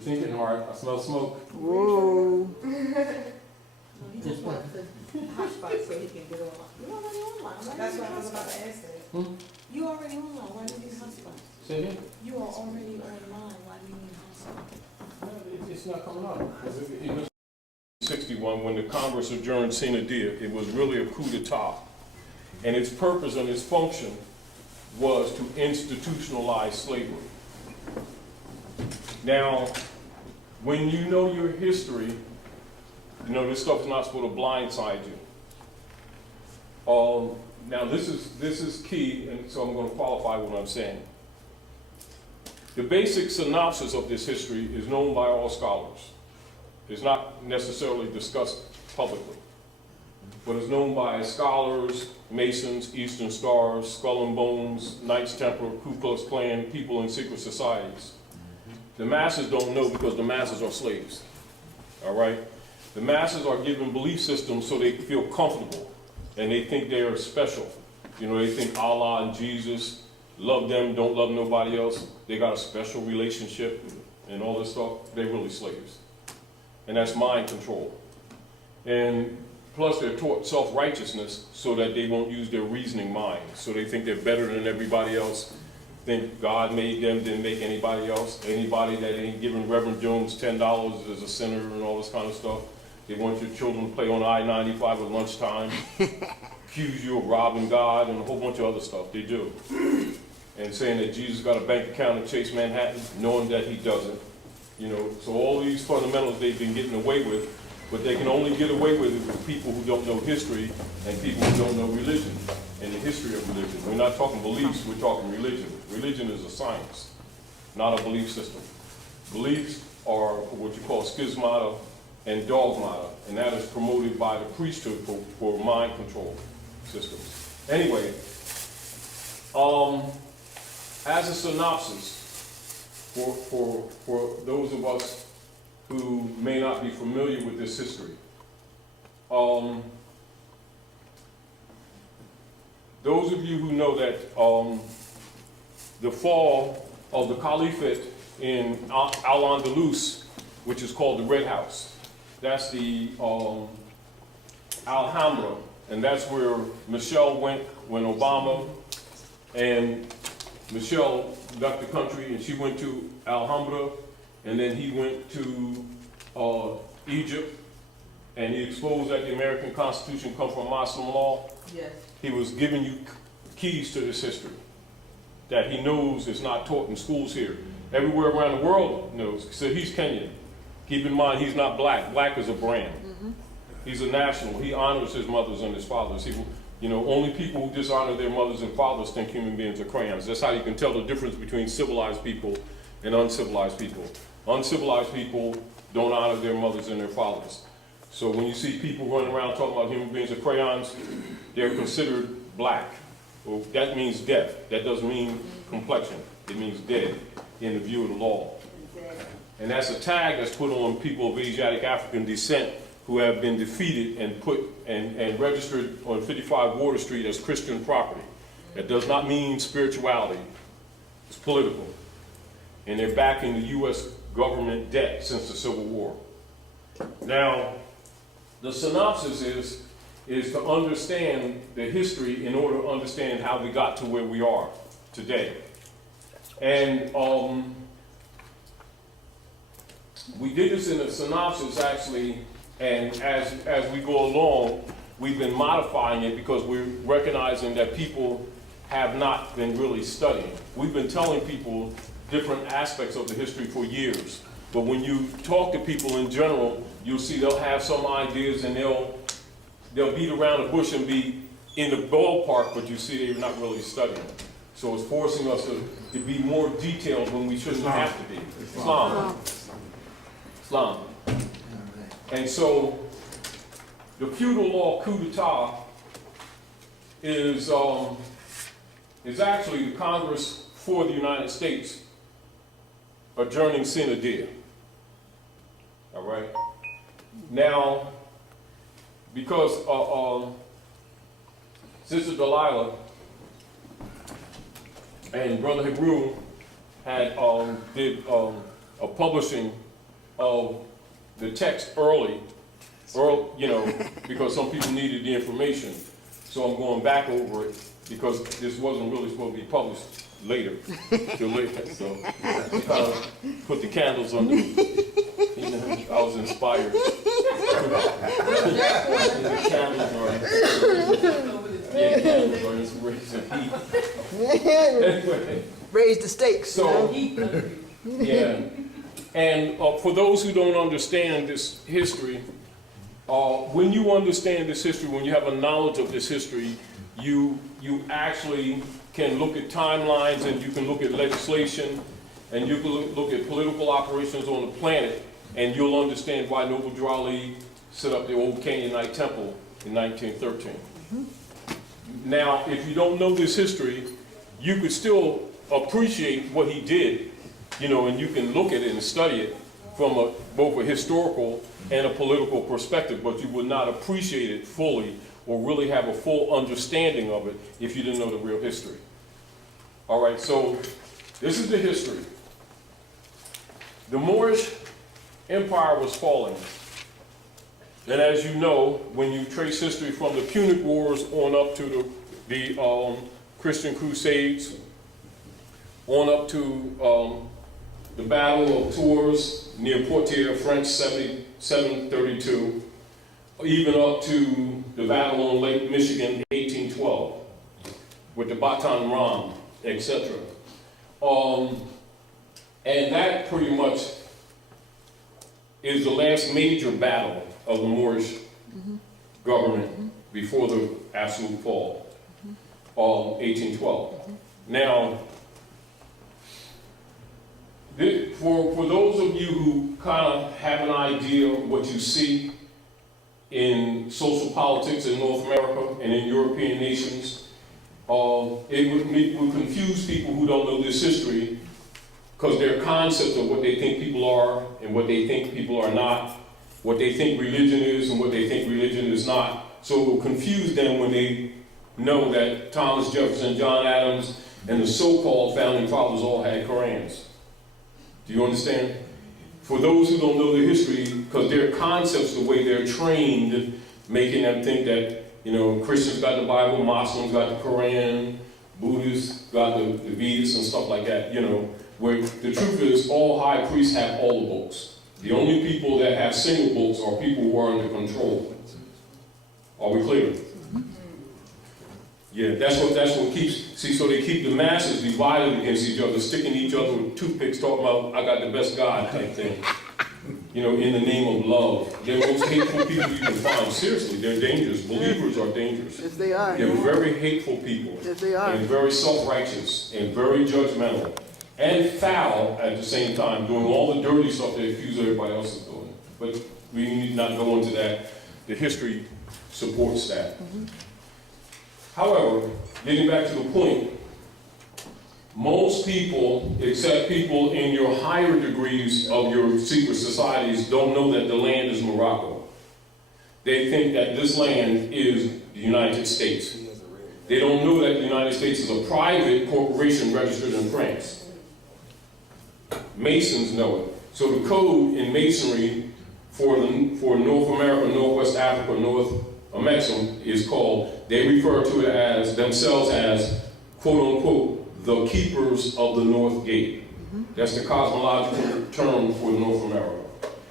You're thinking hard. I smell smoke. Whoa. No, he just wants the hotspot so he can get online. You already online. Why That's do you what I was need about hotspot? to ask that. You already online. Why do you need hotspot? Say again? You are already online. Why do you need hotspot? No, it's not coming up. It was 61 when the Congress adjourned sine die. It was really a coup d'etat. And its purpose and its function was to institutionalize slavery. Now, when you know your history, you know this stuff is not supposed to blindside you. Now this is key, and so I'm going to qualify what I'm saying. The basic synopsis of this history is known by all scholars. It's not necessarily discussed publicly, but it's known by scholars, Masons, Eastern Stars, Skull and Bones, Knights Templar, Ku Klux Klan, people in secret societies. The masses don't know because the masses are slaves, all right? The masses are given belief systems so they feel comfortable, and they think they're special. You know, they think Allah and Jesus, love them, don't love nobody else. They got a special relationship and all this stuff. They're really slaves. And that's mind control. And plus they're taught self-righteousness so that they won't use their reasoning mind. So they think they're better than everybody else. Think God made them, didn't make anybody else. Anybody that ain't giving Reverend Jones $10 is a sinner and all this kind of stuff. They want your children to play on I-95 at lunchtime, accuse you of robbing God and a whole bunch of other stuff. They do. And saying that Jesus got a bank account in Chase Manhattan, knowing that he doesn't. You know, so all these fundamentals they've been getting away with, but they can only get away with it with people who don't know history and people who don't know religion and the history of religion. We're not talking beliefs, we're talking religion. Religion is a science, not a belief system. Beliefs are what you call schismata and dogmata, and that is promoted by the priesthood for mind control systems. Anyway, as a synopsis, for those of us who may not be familiar with this history, those of you who know that the fall of the Caliphate in Al-Andalus, which is called the Red House, that's the Alhambra, and that's where Michelle went when Obama and Michelle left the country, and she went to Alhambra, and then he went to Egypt, and he exposed that the American Constitution comes from Muslim law. Yes. He was giving you keys to this history that he knows is not taught in schools here. Everywhere around the world knows. So he's Kenyan. Keep in mind, he's not black. Black is a brand. Mm-hmm. He's a national. He honors his mothers and his fathers. He, you know, only people who dishonor their mothers and fathers think human beings are crayons. That's how you can tell the difference between civilized people and uncivilized people. Uncivilized people don't honor their mothers and their fathers. So when you see people running around talking about human beings are crayons, they're considered black. Well, that means death. That doesn't mean complexion. It means dead in the view of the law. And that's a tag that's put on people of Asiatic African descent who have been defeated and put and registered on 55 Water Street as Christian property. That does not mean spirituality. It's political. And they're backing the U.S. government debt since the Civil War. Now, the synopsis is to understand the history in order to understand how we got to where we are today. And we did this in a synopsis actually, and as we go along, we've been modifying it because we're recognizing that people have not been really studying. We've been telling people different aspects of the history for years, but when you talk to people in general, you'll see they'll have some ideas and they'll beat around the bush and be in the ballpark, but you see they're not really studying. So it's forcing us to be more detailed when we shouldn't have to be. Islam. And so the feudal law coup d'etat is actually the Congress for the United States adjourning sine die. All right? Now, because Sister Delilah and Brother Hebrew had did a publishing of the text early, you know, because some people needed the information. So I'm going back over it because this wasn't really supposed to be published later, till later. So I kind of put the candles under me. You know, I was inspired. The candles are inspiration. Anyway. Raise the stakes. So, yeah. And for those who don't understand this history, when you understand this history, when you have a knowledge of this history, you actually can look at timelines and you can look at legislation and you can look at political operations on the planet, and you'll understand why Noble Drew Ali set up the old Canaanite temple in 1913. Now, if you don't know this history, you could still appreciate what he did, you know, and you can look at it and study it from both a historical and a political perspective, but you would not appreciate it fully or really have a full understanding of it if you didn't know the real history. All right, so this is the history. The Moorish Empire was falling. And as you know, when you trace history from the Punic Wars on up to the Christian Crusades, on up to the Battle of Tours near Poitiers, French, 732, even up to the Battle on Lake Michigan, 1812, with the Bataan Ram, etc. And that pretty much is the last major battle of the Moorish government before the absolute fall of 1812. Now, for those of you who kind of have an idea of what you see in social politics in North America and in European nations, it would confuse people who don't know this history, because their concept of what they think people are and what they think people are not, what they think religion is and what they think religion is not. So it will confuse them when they know that Thomas Jefferson, John Adams, and the so-called founding fathers all had Korans. Do you understand? For those who don't know the history, because their concepts, the way they're trained, making them think that, you know, Christians got the Bible, Muslims got the Quran, Buddhists got the Vedas and stuff like that, you know, where the truth is all high priests have all the books. The only people that have single books are people who are under control. Are we clear? Yeah, that's what keeps, see, so they keep the masses divided against each other, sticking each other with toothpicks, talking about, I got the best God type thing. You know, in the name of love. They're the most hateful people you can find. Seriously, they're dangerous. Believers are dangerous. Yes, they are. They're very hateful people. Yes, they are. And very self-righteous, and very judgmental, and foul at the same time, doing all the dirty stuff they accuse everybody else of doing. But we need not go into that. The history supports that. However, getting back to the point, most people, except people in your higher degrees of your secret societies, don't know that the land is Morocco. They think that this land is the United States. They don't know that the United States is a private corporation registered in France. Masons know it. So the code in Masonry for North America, Northwest Africa, North Mexico is called, they refer to it as, themselves as, quote unquote, the keepers of the North Gate. That's the cosmological term for North America.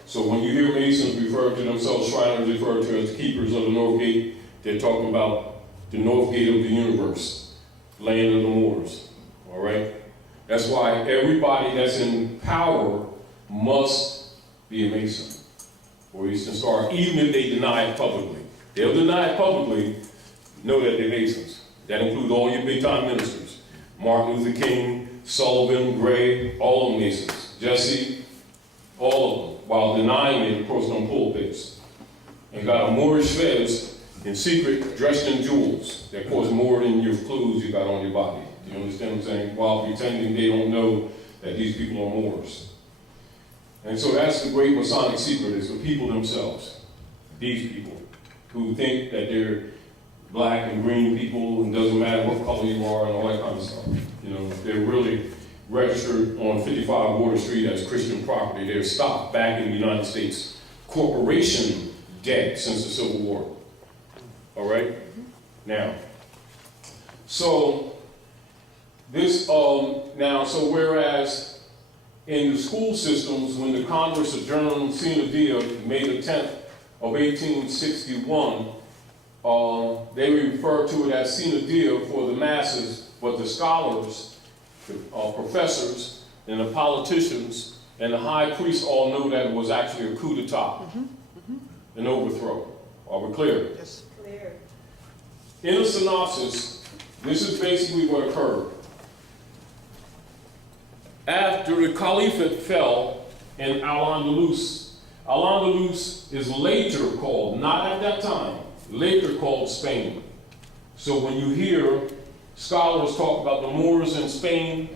So when you hear Masons refer to themselves, Shriners refer to as keepers of the North Gate, they're talking about the North Gate of the universe, land of the Moors, all right? That's why everybody that's in power must be a Mason or Eastern Star, even if they deny it publicly. They'll deny it publicly, know that they're Masons. That includes all your big-time ministers. Martin Luther King, Sullivan, Gray, all of them Masons. Jesse, all of them, while denying it across them pulpits. And got a Moorish fez in secret, dressed in jewels, that cost more than your clothes you got on your body. Do you understand what I'm saying? While pretending they don't know that these people are Moors. And so that's the great Masonic secret, is the people themselves. These people who think that they're black and green people and doesn't matter what color you are and all that kind of stuff. You know, they're really registered on 55 Water Street as Christian property. They're stocked back in the United States corporation debt since the Civil War. All right? Now, so this, so whereas in the school systems, when the Congress adjourned sine die, May the 10th of 1861, they refer to it as sine die for the masses, but the scholars, the professors, and the politicians, and the high priests all know that it was actually a coup d'etat, an overthrow. Are we clear? Yes. Clear. In a synopsis, this is basically what occurred. After the Caliphate fell in Al-Andalus, Al-Andalus is later called, not at that time, later called Spain. So when you hear scholars talk about the Moors in Spain,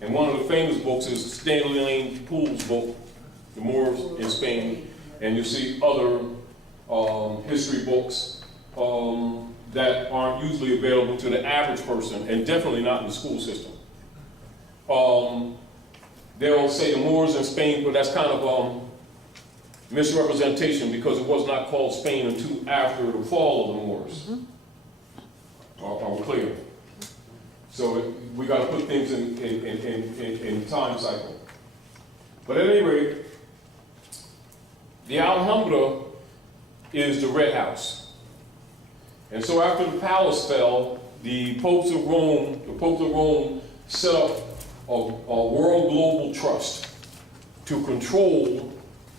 and one of the famous books is Stanley Lane Poole's book, The Moors in Spain, and you see other history books that aren't usually available to the average person, and definitely not in the school system. They'll say the Moors in Spain, but that's kind of misrepresentation because it was not called Spain until after the fall of the Moors. Are we clear? So we got to put things in time cycle. But at any rate, the Alhambra is the Red House. And so after the palace fell, the popes of Rome set up a world global trust to control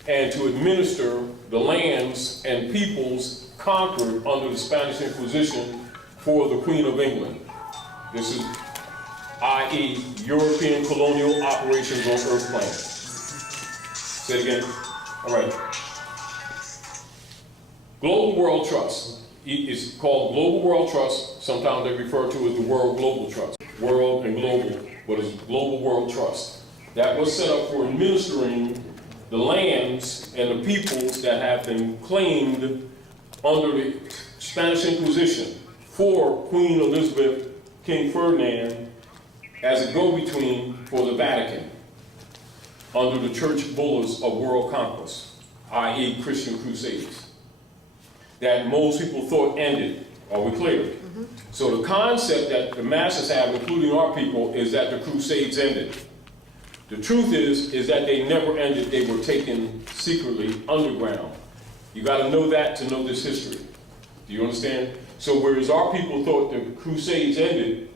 and to administer the lands and peoples conquered under the Spanish Inquisition for the Queen of England. This is, i.e., European colonial operations on Earth planet. Say it again. All right. Global World Trust. It's called Global World Trust. Sometimes they refer to it as the World Global Trust. World and global, but it's Global World Trust. That was set up for administering the lands and the peoples that have been claimed under the Spanish Inquisition for Queen Elizabeth, King Ferdinand, as a go-between for the Vatican under the church bulls of world conquest, i.e. Christian crusades, that most people thought ended. Are we clear? So the concept that the masses have, including our people, is that the crusades ended. The truth is that they never ended. They were taken secretly underground. You got to know that to know this history. Do you understand? So whereas our people thought the crusades ended,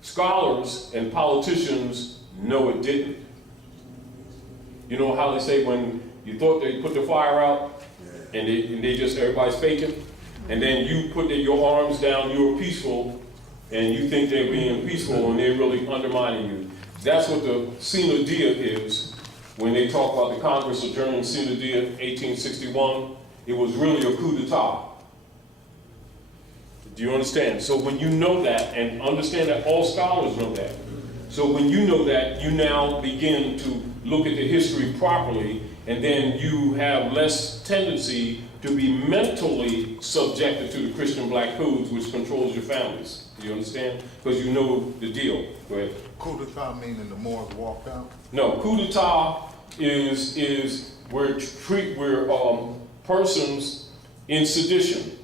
scholars and politicians know it didn't. You know how they say when you thought they put the fire out and they just, everybody's faking? And then you put your arms down, you were peaceful, and you think they're being peaceful and they're really undermining you. That's what the sine die is when they talk about the Congress adjourned sine die 1861. It was really a coup d'etat. Do you understand? So when you know that, and understand that all scholars know that, so when you know that, you now begin to look at the history properly, and then you have less tendency to be mentally subjected to the Christian black codes, which controls your families. Do you understand? Because you know the deal. Go ahead. Coup d'etat meaning the Moors walked out? No, coup d'etat is where persons in sedition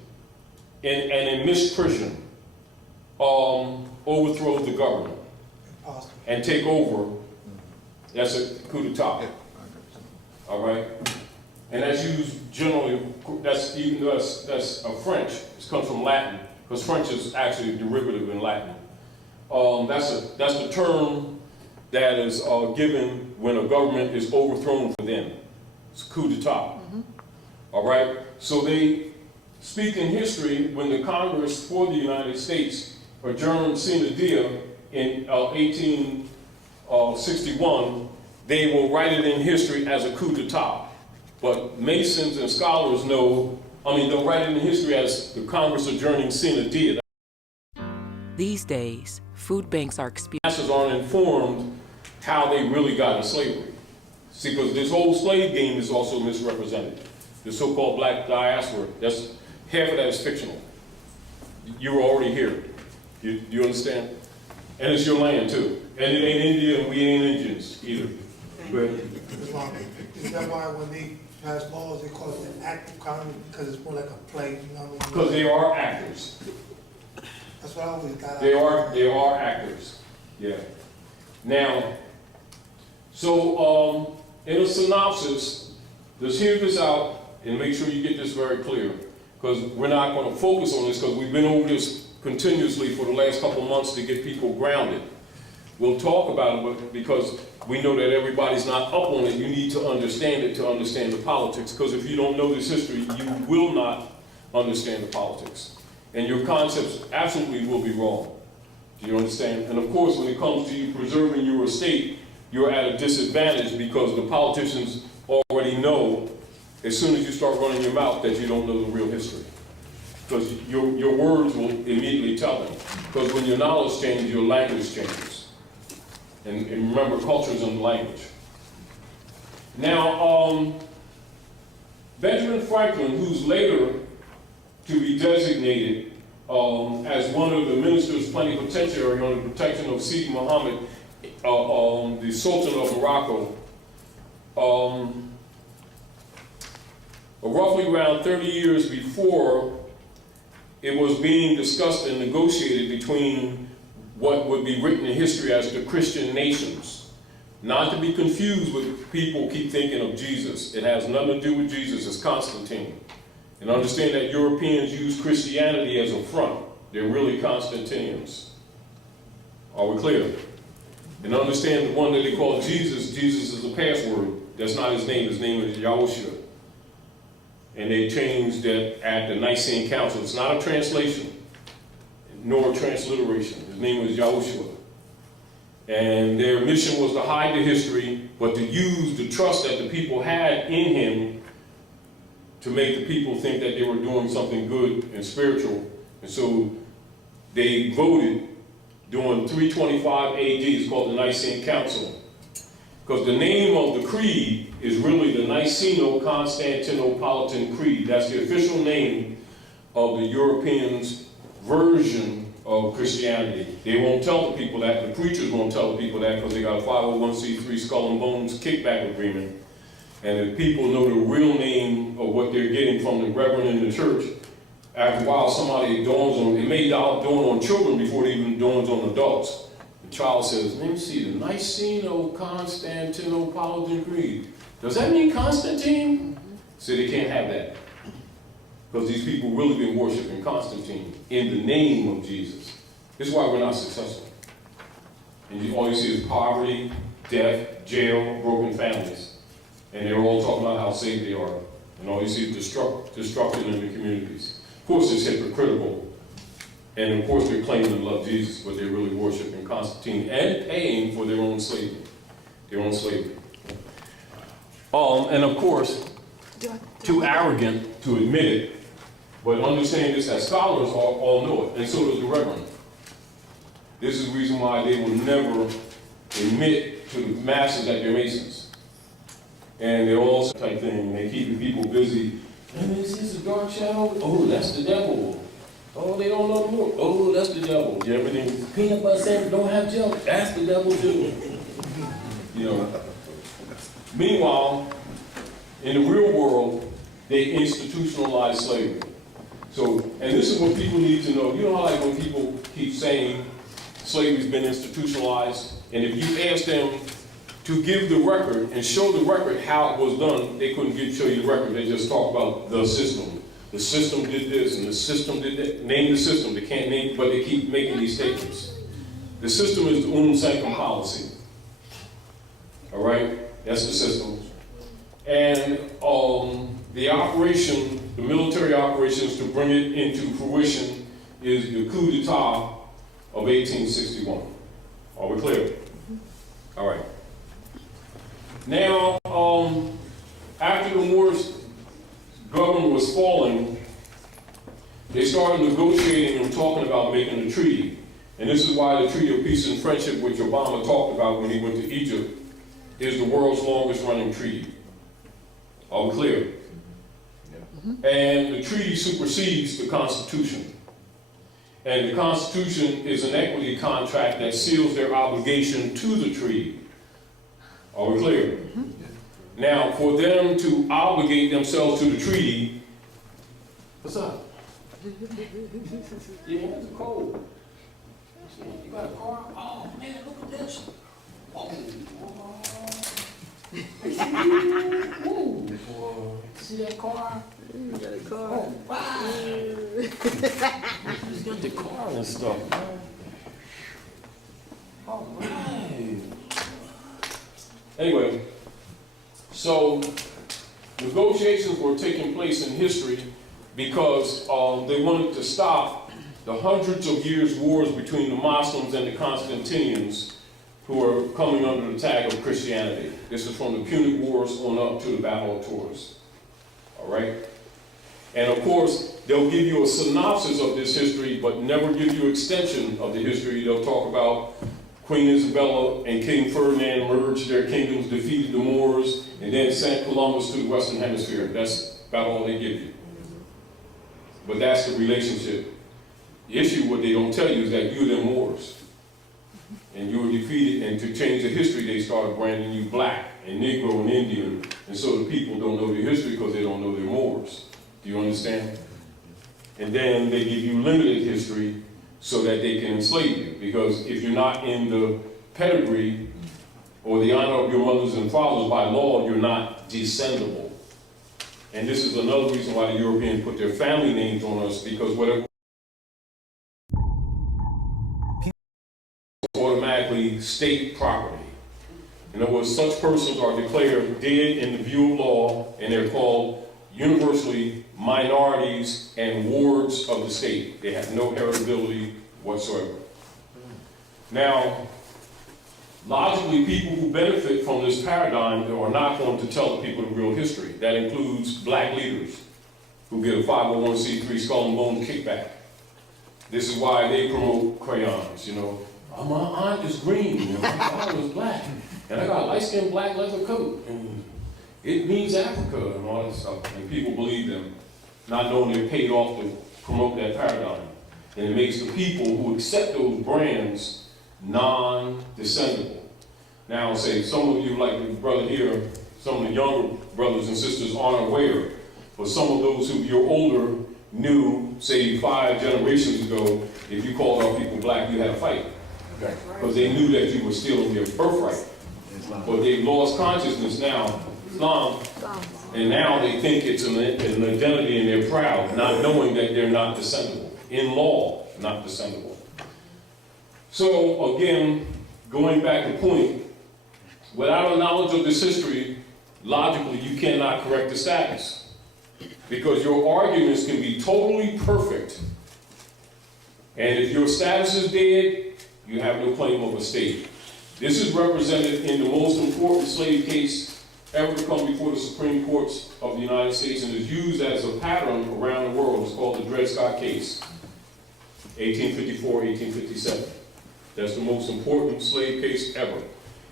and in misprision overthrow the government and take over. That's a coup d'etat. Yeah. All right? And that's used generally, that's a French, it comes from Latin, because French is actually a derivative in Latin. That's the term that is given when a government is overthrown from within. It's coup d'etat. All right? So they speak in history when the Congress for the United States adjourned sine die in 1861, they will write it in history as a coup d'etat. But Masons and scholars know, they'll write it in history as the Congress adjourning sine die. These days, food banks are experiencing. Masses aren't informed how they really got in slavery. See, because this whole slave game is also misrepresented. The so-called black diaspora, half of that is fictional. You were already here. You understand? And it's your land too. And it ain't India, and we ain't Indians either. But Is that why when they pass laws, they call it an act of Congress, because it's more like a play, you know what I mean? because they are actors. That's what I always got. They are actors. Yeah. Now, so in a synopsis, let's hear this out and make sure you get this very clear, because we're not going to focus on this because we've been over this continuously for the last couple months to get people grounded. We'll talk about it, but because we know that everybody's not up on it, you need to understand it to understand the politics, because if you don't know this history, you will not understand the politics. And your concepts absolutely will be wrong. Do you understand? And of course, when it comes to you preserving your estate, you're at a disadvantage because the politicians already know as soon as you start running your mouth that you don't know the real history. Because your words will immediately tell them. Because when your knowledge changes, your language changes. And remember, culture is in the language. Now, Benjamin Franklin, who's later to be designated as one of the ministers plenipotentiary on the protection of Sheikh Mohammed, the Sultan of Morocco, roughly around 30 years before, it was being discussed and negotiated between what would be written in history as the Christian nations. Not to be confused with people keep thinking of Jesus. It has nothing to do with Jesus, it's Constantine. And understand that Europeans use Christianity as a front. They're really Constantinians. Are we clear? And understand the one that they call Jesus, Jesus is a password. That's not his name is Yahushua. And they changed that at the Nicene Council. It's not a translation, nor a transliteration. His name was Yahushua. And their mission was to hide the history, but to use the trust that the people had in him to make the people think that they were doing something good and spiritual. And so they voted during 325 AD, it's called the Nicene Council. Because the name of the creed is really the Niceno-Constantinopolitan Creed. That's the official name of the Europeans' version of Christianity. They won't tell the people that, the preachers won't tell the people that because they got a 501c3 skull and bones kickback agreement. And if people know the real name of what they're getting from the reverend in the church, after a while somebody dawns on, it may dawn on children before it even dawns on adults. The child says, let me see, the Niceno-Constantinopolitan Creed. Does that mean Constantine? So they can't have that. Because these people really been worshiping Constantine in the name of Jesus. This is why we're not successful. And all you see is poverty, death, jail, broken families. And they're all talking about how saved they are. And all you see is destruction in the communities. Of course, it's hypocritical. And of course, they're claiming to love Jesus, but they're really worshiping Constantine and paying for their own slavery. Their own slavery. And of course, too arrogant to admit it, but understand this as scholars all know it, and so does the Reverend. This is the reason why they will never admit to the masses that they're Masons. And they're all type thing, they keep people busy. And is this a dark shadow? Oh, that's the devil. Oh, they don't know the Lord. Oh, that's the devil. Yeah, everything, peanut butter sandwich don't have jelly. That's the devil too. You know. Meanwhile, in the real world, they institutionalize slavery. So, and this is what people need to know. You know how like when people keep saying slavery's been institutionalized, and if you ask them to give the record and show the record how it was done, they couldn't show you the record. They just talk about the system. The system did this, and the system did that. Name the system. They can't name, but they keep making these statements. The system is the unum sanctum policy. All right? That's the system. And the operation, the military operations to bring it into fruition is the coup d'etat of 1861. Are we clear? All right. Now, after the Moorish government was falling, they started negotiating and talking about making a treaty. And this is why the Treaty of Peace and Friendship, which Obama talked about when he went to Egypt, is the world's longest running treaty. Are we clear? Yeah. And the treaty supersedes the Constitution. And the Constitution is an equity contract that seals their obligation to the treaty. Are we clear? Now, for them to obligate themselves to the treaty, what's up? Your hands are cold. You got a car? Oh man, look at this. Whoa. Whoa. See that car? You got a car. Oh, wow. Just got the car and stuff, man. All right. Anyway, so negotiations were taking place in history because they wanted to stop the hundreds of years wars between the Muslims and the Constantinians who are coming under the tag of Christianity. This is from the Punic Wars on up to the Battle of Tours. All right? And of course, they'll give you a synopsis of this history, but never give you extension of the history. They'll talk about Queen Isabella and King Ferdinand merged their kingdoms, defeated the Moors, and then sent Columbus to the Western Hemisphere. That's about all they give you. But that's the relationship. The issue, what they don't tell you, is that you're them Moors. And you were defeated, and to change the history, they started branding you black and Negro and Indian. And so the people don't know the history because they don't know they're Moors. Do you understand? And then they give you limited history so that they can enslave you. Because if you're not in the pedigree or the honor of your mothers and fathers by law, you're not descendable. And this is another reason why the Europeans put their family names on us, because whatever automatically state property. In other words, such persons are declared dead in the view of law, and they're called universally minorities and wards of the state. They have no heritability whatsoever. Now, logically, people who benefit from this paradigm are not going to tell the people the real history. That includes black leaders who get a 501c3 skull and bone kickback. This is why they promote crayons, you know. Oh, my aunt is green, and my father is black, and I got a light-skinned black leather coat, and it means Africa and all that stuff. And people believe them, not knowing they're paid off to promote that paradigm. And it makes the people who accept those brands non-descendable. Now, say some of you, like the brother here, some of the younger brothers and sisters aren't aware, but some of those who you're older knew, say 5 generations ago, if you called our people black, you had a fight. Because they knew that you were stealing their birthright. But they've lost consciousness now, Islam, and now they think it's an identity and they're proud, not knowing that they're not descendable. In law, not descendable. So again, going back to point, without a knowledge of this history, logically you cannot correct the status. Because your arguments can be totally perfect. And if your status is dead, you have no claim of estate. This is represented in the most important slave case ever to come before the Supreme Courts of the United States, and is used as a pattern around the world. It's called the Dred Scott case, 1854, 1857. That's the most important slave case ever.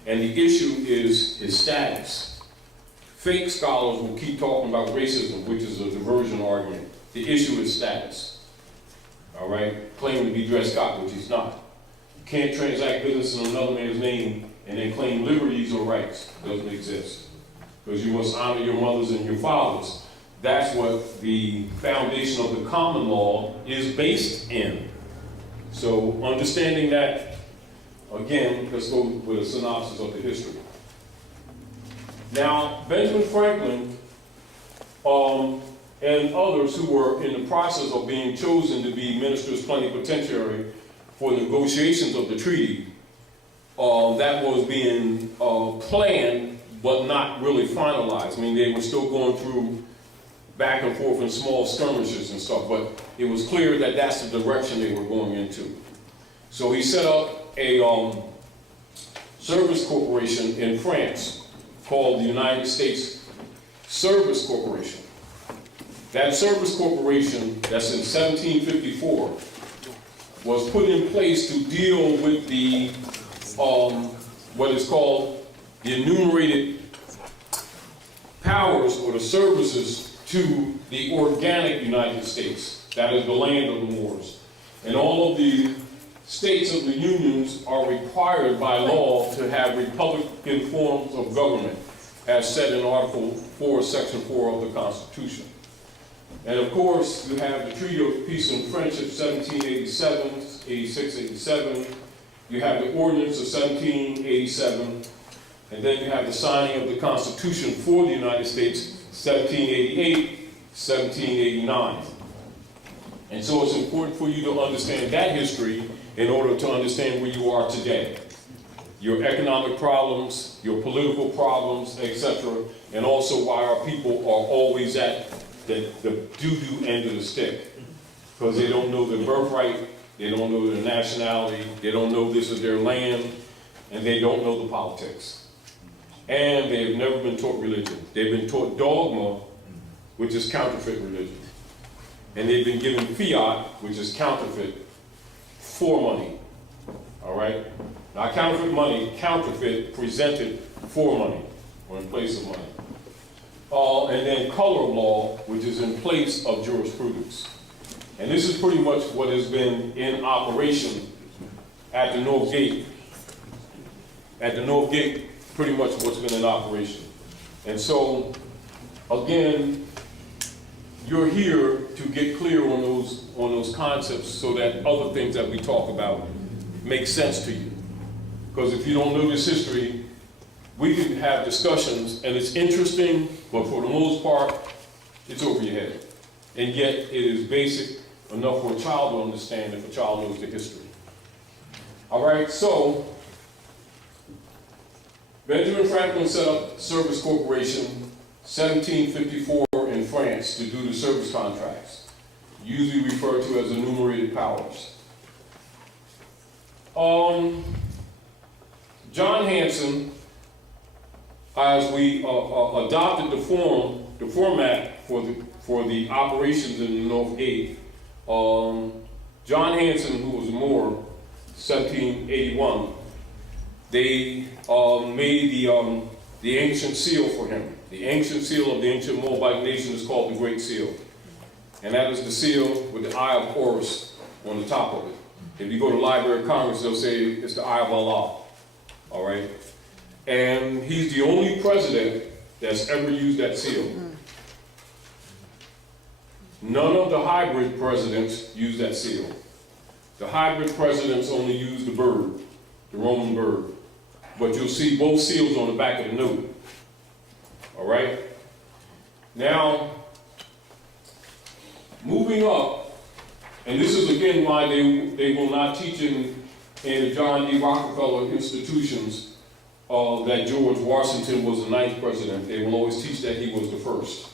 And the issue is his status. Fake scholars will keep talking about racism, which is a diversion argument. The issue is status. All right? Claiming to be Dred Scott, which he's not. You can't transact business in another man's name and then claim liberties or rights. It doesn't exist. Because you must honor your mothers and your fathers. That's what the foundation of the common law is based in. So understanding that, again, let's go with a synopsis of the history. Now, Benjamin Franklin and others who were in the process of being chosen to be ministers plenipotentiary for negotiations of the treaty, that was being planned but not really finalized. I mean, they were still going through back and forth in small skirmishes and stuff, but it was clear that that's the direction they were going into. So he set up a service corporation in France called the United States Service Corporation. That service corporation, that's in 1754, was put in place to deal with the, what is called the enumerated powers or the services to the organic United States, that is the land of the Moors. And all of the states of the unions are required by law to have republican forms of government, as said in Article 4, Section 4 of the Constitution. And of course, you have the Treaty of Peace and Friendship, 1787, 86, 87. You have the Ordinance of 1787. And then you have the signing of the Constitution for the United States, 1788, 1789. And so it's important for you to understand that history in order to understand where you are today. Your economic problems, your political problems, etc., and also why our people are always at the doo-doo end of the stick. Because they don't know their birthright, they don't know their nationality, they don't know this is their land, and they don't know the politics. And they have never been taught religion. They've been taught dogma, which is counterfeit religion. And they've been given fiat, which is counterfeit, for money. All right? Now, counterfeit money, counterfeit presented for money, or in place of money. And then color of law, which is in place of jurisprudence. And this is pretty much what has been in operation at the North Gate. At the North Gate, pretty much what's been in operation. And so, again, you're here to get clear on those concepts so that other things that we talk about make sense to you. Because if you don't know this history, we can have discussions, and it's interesting, but for the most part, it's over your head. And yet, it is basic enough for a child to understand if a child knows the history. All right, so Benjamin Franklin set up Service Corporation 1754 in France to do the service contracts, usually referred to as enumerated powers. John Hanson, as we adopted the format for the operations in the North Gate, John Hanson, who was a Moor, 1781, they made the ancient seal for him. The ancient seal of the ancient Moabite nation is called the Great Seal. And that is the seal with the Eye of Horus on the top of it. If you go to the Library of Congress, they'll say it's the Eye of Allah. All right? And he's the only president that's ever used that seal. None of the hybrid presidents use that seal. The hybrid presidents only use the bird, the Roman bird. But you'll see both seals on the back of the note. All right? Now, moving up, and this is again why they will not teach in the John D. Rockefeller institutions that George Washington was the 9th president. They will always teach that he was the first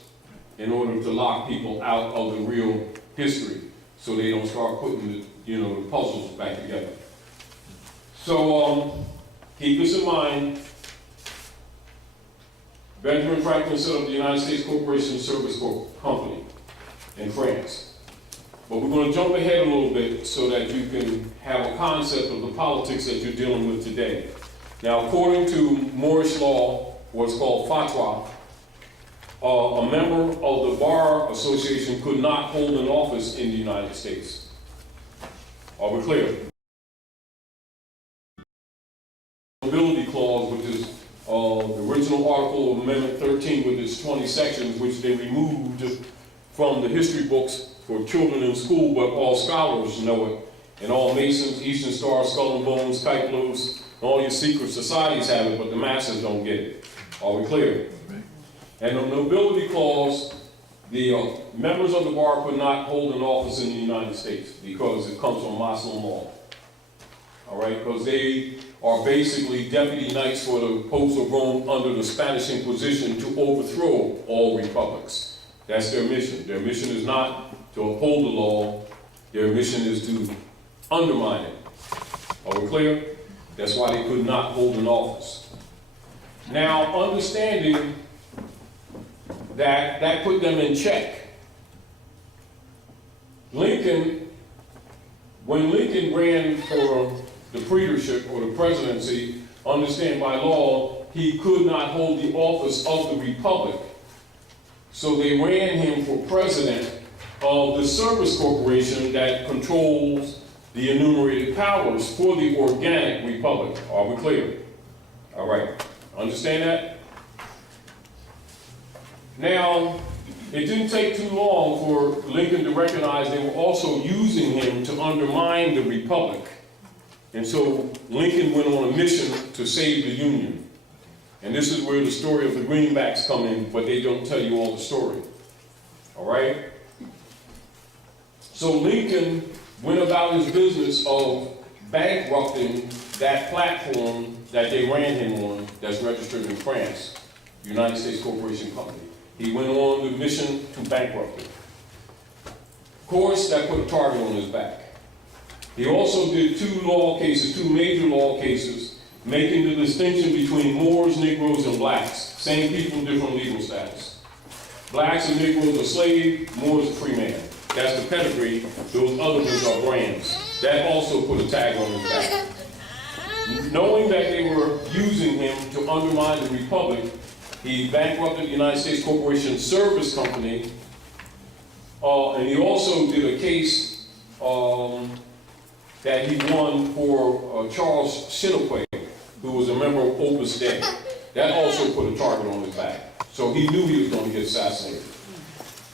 in order to lock people out of the real history so they don't start putting the puzzles back together. So keep this in mind. Benjamin Franklin set up the United States Corporation Service Company in France. But we're going to jump ahead a little bit so that you can have a concept of the politics that you're dealing with today. Now, according to Moorish law, what's called fatwa, a member of the Bar Association could not hold an office in the United States. Are we clear? Nobility clause, which is the original article of Amendment 13 with its 20 sections, which they removed from the history books for children in school, but all scholars know it. And all Masons, Eastern Star, Skull and Bones, Kite Blues, all your secret societies have it, but the masses don't get it. Are we clear? And the nobility clause, the members of the bar could not hold an office in the United States because it comes from Muslim law. All right, because they are basically deputy knights for the popes of Rome under the Spanish Inquisition to overthrow all republics. That's their mission. Their mission is not to uphold the law. Their mission is to undermine it. Are we clear? That's why they could not hold an office. Now, understanding that put them in check. Lincoln, when Lincoln ran for the praetorship or the presidency, understand by law, he could not hold the office of the republic. So they ran him for president of the service corporation that controls the enumerated powers for the organic republic. Are we clear? All right. Understand that? Now, it didn't take too long for Lincoln to recognize they were also using him to undermine the republic. And so Lincoln went on a mission to save the Union. And this is where the story of the greenbacks come in, but they don't tell you all the story. All right? So Lincoln went about his business of bankrupting that platform that they ran him on that's registered in France, United States Corporation Company. He went on the mission to bankrupt it. Of course, that put a target on his back. He also did two major law cases, making the distinction between Moors, Negroes, and blacks. Same people, different legal status. Blacks and Negroes are slave, Moors are free man. That's the pedigree. Those other ones are brands. That also put a tag on his back. Knowing that they were using him to undermine the republic, he bankrupted the United States Corporation Service Company, and he also did a case that he won for Charles Chinquapin, who was a member of Opus Dei. That also put a target on his back. So he knew he was going to get assassinated.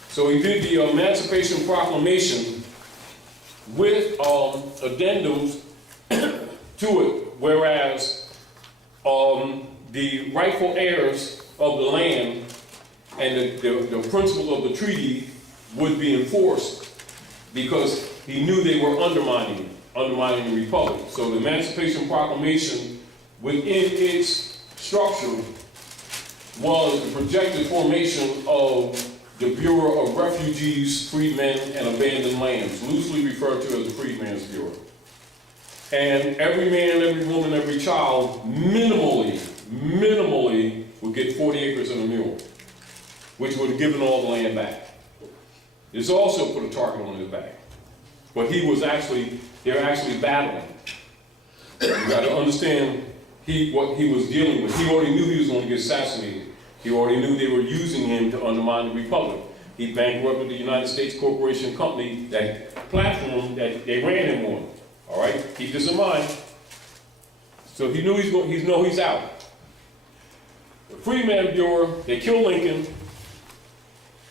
So he did the Emancipation Proclamation with addendums to it, whereas the rightful heirs of the land and the principles of the treaty would be enforced because he knew they were undermining the republic. So the Emancipation Proclamation, within its structure, was the projected formation of the Bureau of Refugees, Freedmen, and Abandoned Lands, loosely referred to as the Freedmen's Bureau. And every man, every woman, every child, minimally, would get 40 acres and a mule, which would have given all the land back. This also put a target on his back. But they're actually battling. You got to understand what he was dealing with. He already knew he was going to get assassinated. He already knew they were using him to undermine the republic. He bankrupted the United States Corporation Company, that platform that they ran him on. All right, keep this in mind. So he knew he's out. The Freedmen's Bureau, they killed Lincoln.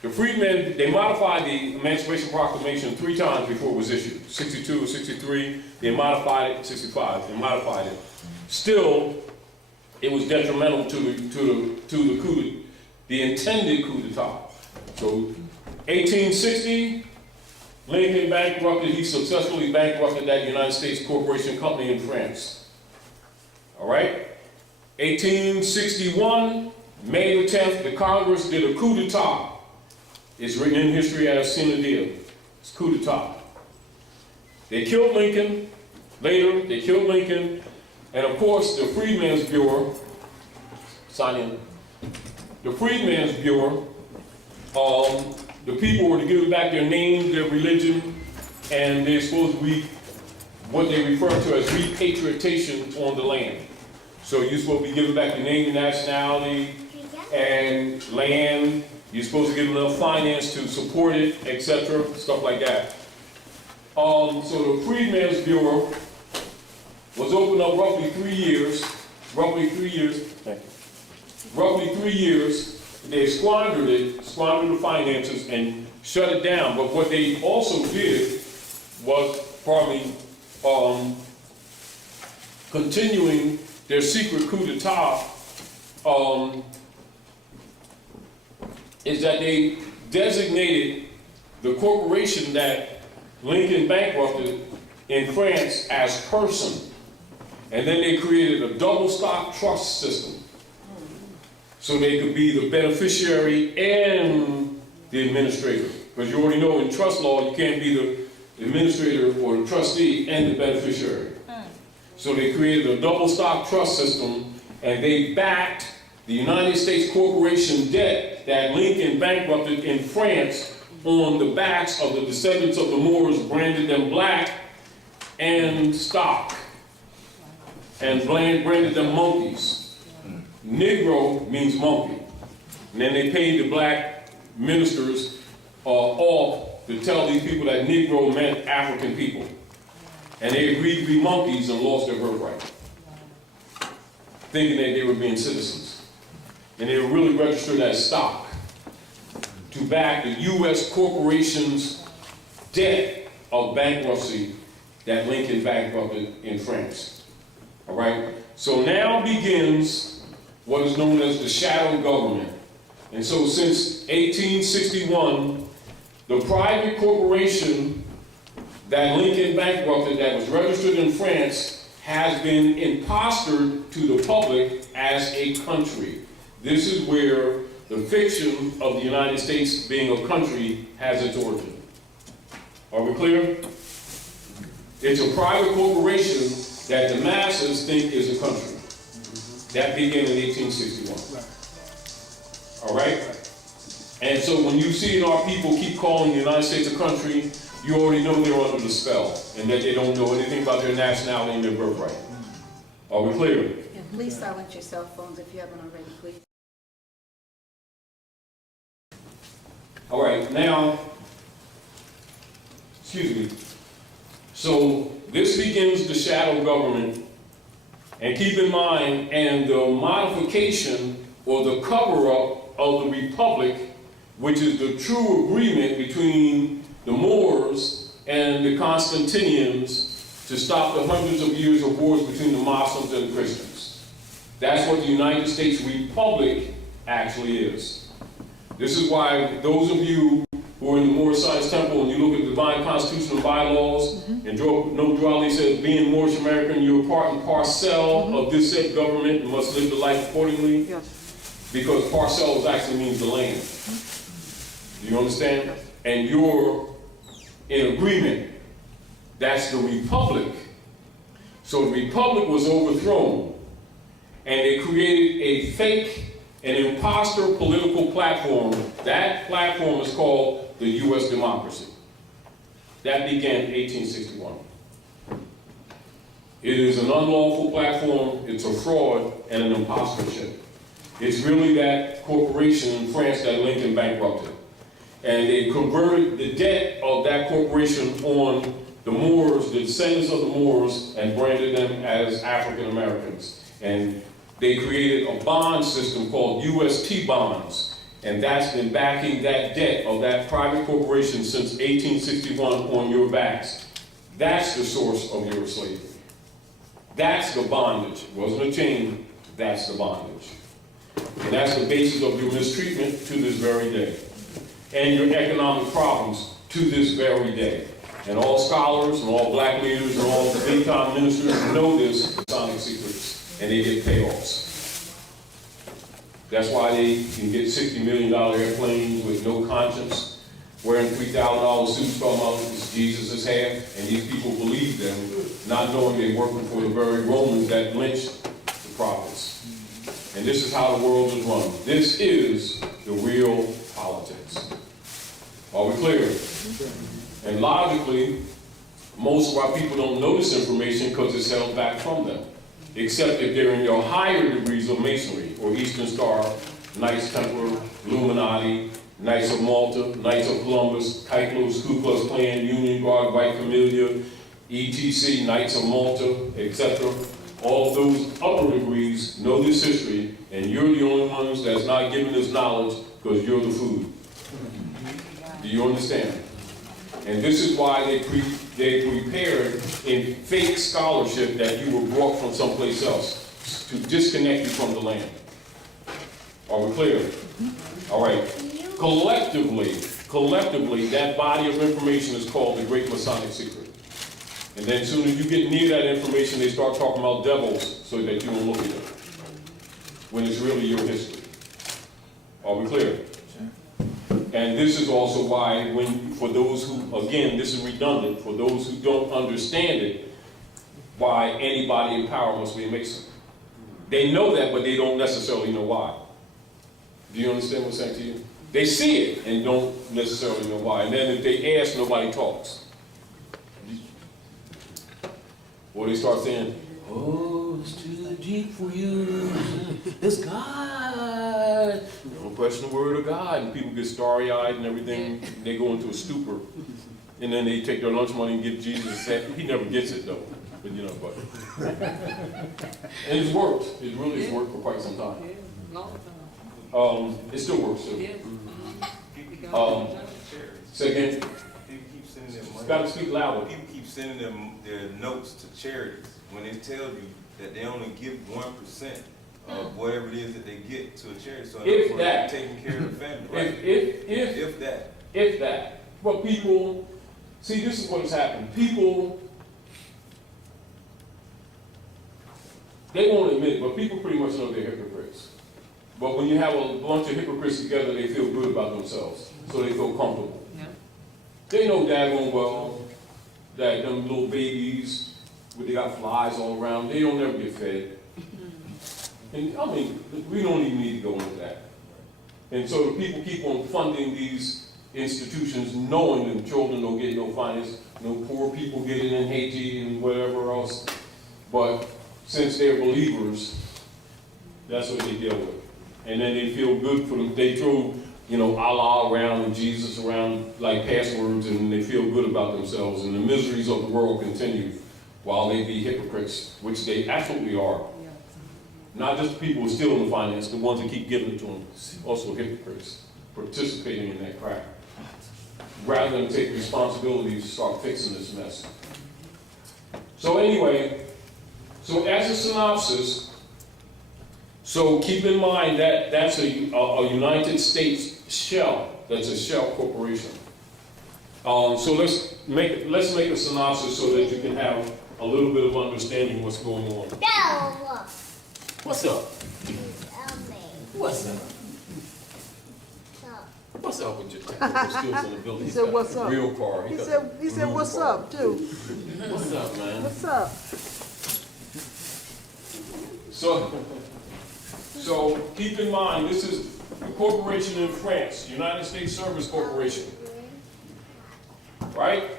The Freedmen, they modified the Emancipation Proclamation 3 times before it was issued. 62, 63, they modified it, 65, they modified it. Still, it was detrimental to the intended coup d'etat. So, 1860, Lincoln he successfully bankrupted that United States Corporation Company in France. All right? 1861, May the 10th, the Congress did a coup d'etat. It's written in history as sine die. It's coup d'etat. They killed Lincoln. Later, they killed Lincoln. And of course, the Freedmen's Bureau, the Freedmen's Bureau, the people were to give back their name, their religion, and they're supposed to be what they refer to as repatriation on the land. So you're supposed to be giving back your name, your nationality, and land. You're supposed to give enough finance to support it, etc., stuff like that. So the Freedmen's Bureau was opened up roughly 3 years. They squandered the finances and shut it down. But what they also did was probably continuing their secret coup d'etat, is that they designated the corporation that Lincoln bankrupted in France as person. And then they created a double stock trust system. So they could be the beneficiary and the administrator. Because you already know in trust law, you can't be the administrator or the trustee and the beneficiary. So they created a double stock trust system, and they backed the United States corporation debt that Lincoln bankrupted in France on the backs of the descendants of the Moors, branded them black and stock, and branded them monkeys. Negro means monkey. And then they paid the black ministers off to tell these people that Negro meant African people. And they agreed to be monkeys and lost their birthright, thinking that they were being citizens. And they were really registered as stock to back the U.S. corporation's debt of bankruptcy that Lincoln bankrupted in France. All right? So now begins what is known as the shadow government. And so since 1861, the private corporation that Lincoln bankrupted that was registered in France has been impostered to the public as a country. This is where the fiction of the United States being a country has its origin. Are we clear? It's a private corporation that the masses think is a country. That began in 1861. All right? And so when you see our people keep calling the United States a country, you already know they're under the spell and that they don't know anything about their nationality and their birthright. Are we clear? And please silence your cell phones if you haven't already, please. All right, now, excuse me. So this begins the shadow government, and keep in mind, and the modification or the cover-up of the republic, which is the true agreement between the Moors and the Constantinians to stop the hundreds of years of wars between the Muslims and the Christians. That's what the United States Republic actually is. This is why those of you who are in the Moorish Science Temple, and you look at the divine constitution and bylaws, and no duality says, being Moorish American, you're part and parcel of this said government and must live the life accordingly. Yes. Because parcel actually means the land. Do you understand? And you're in agreement. That's the republic. So the republic was overthrown, and they created a fake, an imposter political platform. That platform is called the U.S. democracy. That began in 1861. It is an unlawful platform, it's a fraud, and an impostorship. It's really that corporation in France that Lincoln bankrupted. And they converted the debt of that corporation on the Moors, the descendants of the Moors, and branded them as African Americans. And they created a bond system called UST bonds, and that's been backing that debt of that private corporation since 1861 on your backs. That's the source of your slavery. That's the bondage. It wasn't a chain, that's the bondage. And that's the basis of your mistreatment to this very day. And your economic problems to this very day. And all scholars and all black leaders and all the big-time ministers know this Masonic secrets, and they get payoffs. That's why they can get $60 million airplanes with no conscience, wearing $3,000 suits talking about it's Jesus' half, and these people believe them, not knowing they're working for the very Romans that lynched the prophets. And this is how the world is run. This is the real politics. Are we clear? And logically, most of our people don't know this information because it's held back from them, except if they're in your higher degrees of Masonry, or Eastern Star, Knights Templar, Illuminati, Knights of Malta, Knights of Columbus, Kyklos, Ku Klux Klan, Union Guard, White Camellia, ETC, Knights of Malta, etc. All those upper degrees know this history, and you're the only ones that's not giving this knowledge because you're the food. Do you understand? And this is why they prepared in fake scholarship that you were brought from someplace else to disconnect you from the land. Are we clear? All right. Collectively, that body of information is called the Great Masonic Secret. And then as soon as you get near that information, they start talking about devils so that you don't look at it, when it's really your history. Are we clear? And this is also why, for those who, again, this is redundant, for those who don't understand it, why anybody in power must be a Mason. They know that, but they don't necessarily know why. Do you understand what I'm saying to you? They see it and don't necessarily know why. And then if they ask, nobody talks. Or they start saying, oh, it's too deep for you. It's God. question the word of God, and people get starry-eyed and everything. They go into a stupor, and then they take their lunch money and give Jesus. He never gets it though, but you know, but and it's worked. It really has worked for quite some time. It still works too. Say again. People keep sending them money. Got to speak louder. People keep sending them their notes to charities when they tell you that they only give 1% of whatever it is that they get to a charity. So If they're that. taking care of the family, right? If that. But people, see, this is what has happened. People, they won't admit it, but people pretty much know they're hypocrites. But when you have a bunch of hypocrites together, they feel good about themselves, so they feel comfortable. Yeah. They know daggone well that them little babies, where they got flies all around, they don't never get fed. And I mean, we don't even need to go into that. And so the people keep on funding these institutions knowing that children don't get no finance, no poor people get it in Haiti and whatever else. But since they're believers, that's what they deal with. And then they feel good for them. They throw, Allah around and Jesus around like passwords, and they feel good about themselves. And the miseries of the world continue while they be hypocrites, which they absolutely are. Not just the people who steal the finance, the ones that keep giving it to them, also hypocrites, participating in that crap. Rather than take responsibility to start fixing this mess. So anyway, so as a synopsis, so keep in mind that that's a United States shell. That's a shell corporation. So let's make a synopsis so that you can have a little bit of understanding of what's going on. What's up? What's up? What's up with your technical skills in the building? He said, "What's up?" Real car. He said, "What's up?" too. What's up, man? What's up? So keep in mind, this is a corporation in France, United States Service Corporation. Right?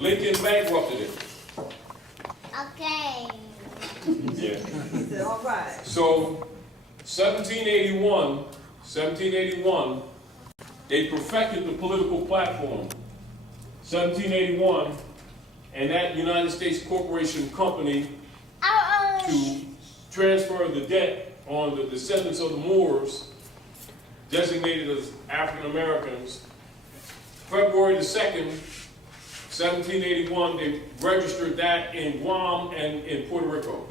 Lincoln bankrupted it. Okay. Yeah. He said, all right. So 1781, they perfected the political platform. 1781, and that United States Corporation Company to transfer the debt on the descendants of the Moors, designated as African Americans. February the 2nd, 1781, they registered that in Guam and in Puerto Rico.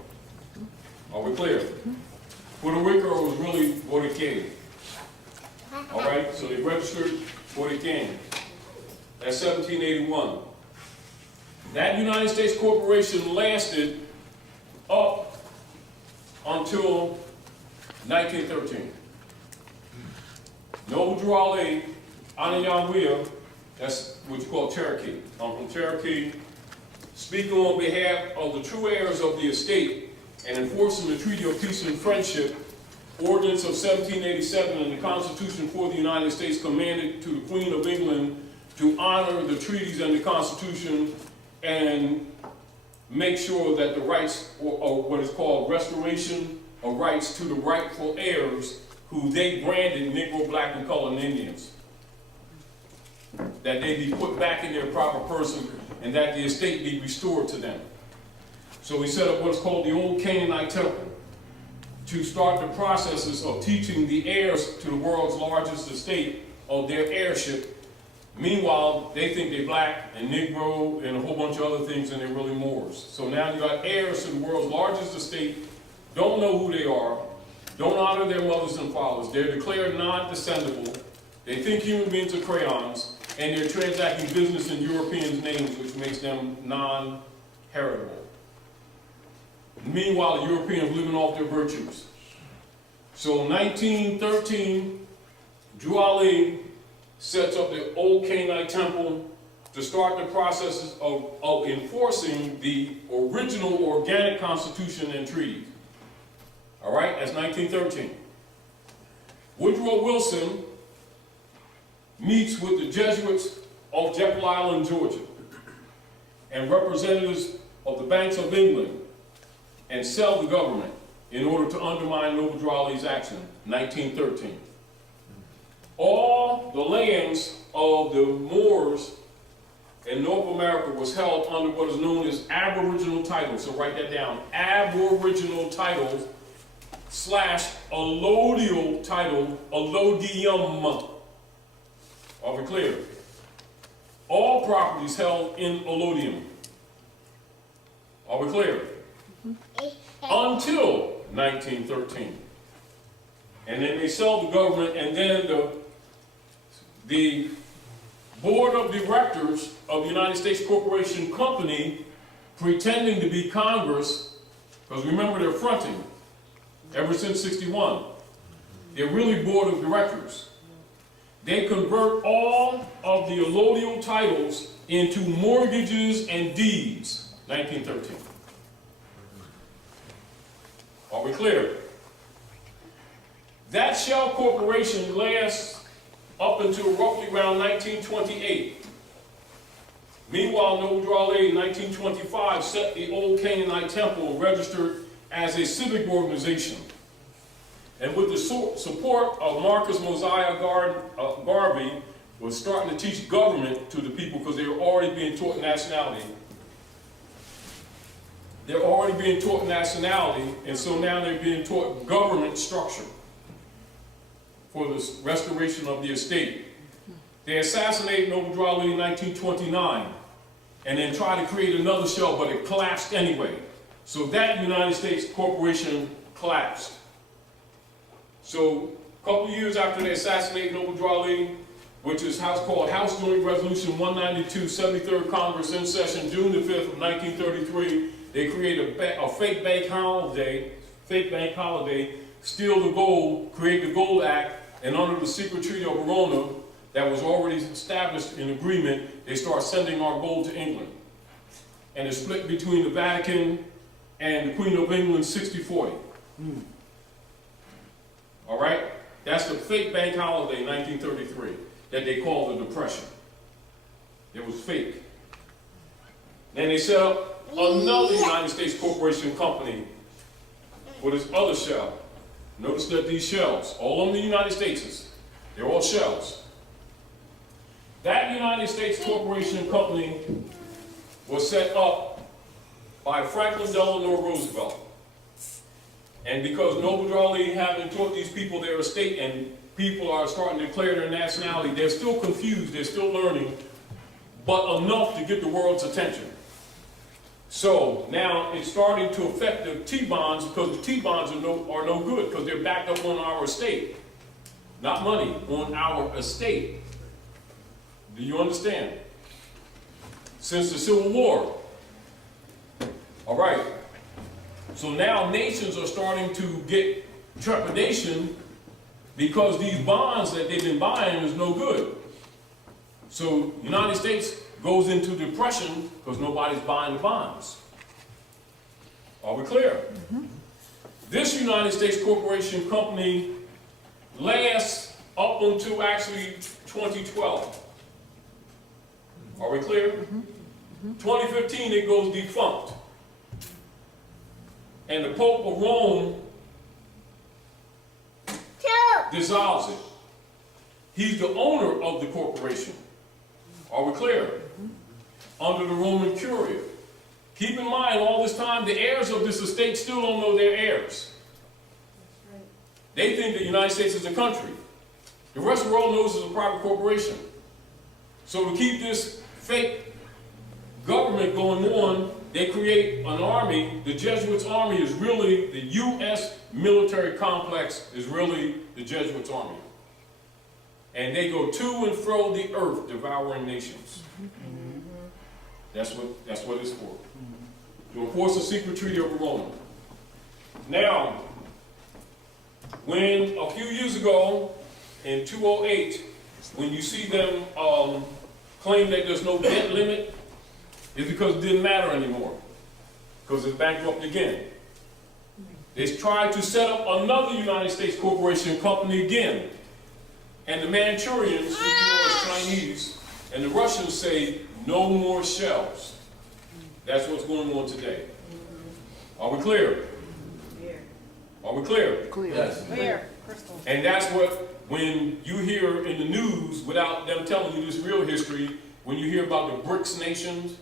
Are we clear? Puerto Rico was really Borican. All right, so they registered Borican. That's 1781. That United States Corporation lasted up until 1913. Noble Drew Ali, Anayanwea, that's what you call Cherokee. I'm from Cherokee, speaking on behalf of the true heirs of the estate and enforcing the Treaty of Peace and Friendship, Ordinance of 1787, and the Constitution for the United States commanded to the Queen of England to honor the treaties and the Constitution and make sure that the rights, or what is called restoration of rights to the rightful heirs, who they branded Negro, Black, and Colored Indians, that they be put back in their proper person and that the estate be restored to them. So we set up what's called the Old Canaanite Temple to start the processes of teaching the heirs to the world's largest estate of their heirship. Meanwhile, they think they're black and Negro and a whole bunch of other things, and they're really Moors. So now you got heirs to the world's largest estate, don't know who they are, don't honor their mothers and fathers. They're declared non-descendable. They think human beings are crayons, and they're transacting business in Europeans' names, which makes them non-heritable. Meanwhile, the Europeans living off their virtues. So in 1913, Drew Ali sets up the Old Canaanite Temple to start the processes of enforcing the original organic Constitution and treaties. All right, that's 1913. Woodrow Wilson meets with the Jesuits of Jekyll Island, Georgia, and representatives of the banks of England, and sell the government in order to undermine Noble Drew Ali's action, 1913. all the lands of the Moors in North America was held under what is known as aboriginal titles. So write that down. Aboriginal titles / allodial title, allodium. Are we clear? All properties held in allodium. Are we clear? Until 1913. And then they sell the government, and then the board of directors of the United States Corporation Company, pretending to be Congress, because remember they're fronting ever since 61. They're really board of directors. They convert all of the allodial titles into mortgages and deeds, 1913. Are we clear? That shell corporation lasts up until roughly around 1928. Meanwhile, Noble Drew in 1925 set the old Canaanite temple and registered as a civic organization. And with the support of Marcus Mosiah Garvey, was starting to teach government to the people because they were already being taught nationality. They're already being taught nationality, and so now they're being taught government structure for the restoration of the estate. They assassinated Noble Drew in 1929, and then tried to create another shell, but it collapsed anyway. So that United States corporation collapsed. So a couple of years after they assassinated Noble Drew, which is called House Joint Resolution 192, 73rd Congress in session, June the 5th of 1933, they created a fake bank holiday, steal the gold, create the Gold Act, and under the secret treaty of Verona that was already established in agreement, they start sending our gold to England. And it's split between the Vatican and the Queen of England 60-40. All right? That's the fake bank holiday, 1933, that they call the Depression. It was fake. Then they set up another United States Corporation Company with its other shell. Notice that these shells, all in the United States, they're all shells. That United States Corporation Company was set up by Franklin Delano Roosevelt. And because Noble Drew having taught these people their estate, and people are starting to declare their nationality, they're still confused, they're still learning, but enough to get the world's attention. So now it's starting to affect the T-bonds, because the T-bonds are no good, because they're backed up on our estate. Not money, on our estate. Do you understand? Since the Civil War. All right. So now nations are starting to get trepidation because these bonds that they've been buying is no good. So the United States goes into depression because nobody's buying the bonds. Are we clear? Mm-hmm. This United States Corporation Company lasts up until actually 2012. Are we clear? Mm-hmm. Mm-hmm. 2015 it goes defunct. And the Pope of Rome dissolves it. He's the owner of the corporation. Are we clear? Under the Roman Curia. Keep in mind, all this time, the heirs of this estate still don't know they're heirs. They think the United States is a country. The rest of the world knows it's a private corporation. So to keep this fake government going on, they create an army. The Jesuits' army is really, the U.S. military complex is really the Jesuits' army. And they go to and fro the earth, devouring nations. Mm-hmm. That's what it's for. Mm-hmm. To enforce the secret treaty of Verona. Now, when a few years ago, in 2008, when you see them claim that there's no debt limit, it's because it didn't matter anymore, because it's bankrupt again. They tried to set up another United States Corporation Company again, and the Manchurians, who you know as Chinese, and the Russians say, no more shells. That's what's going on today. Are we clear? Are we clear? Clear. Yes. Where? And that's what, when you hear in the news, without them telling you this real history, when you hear about the BRICS nations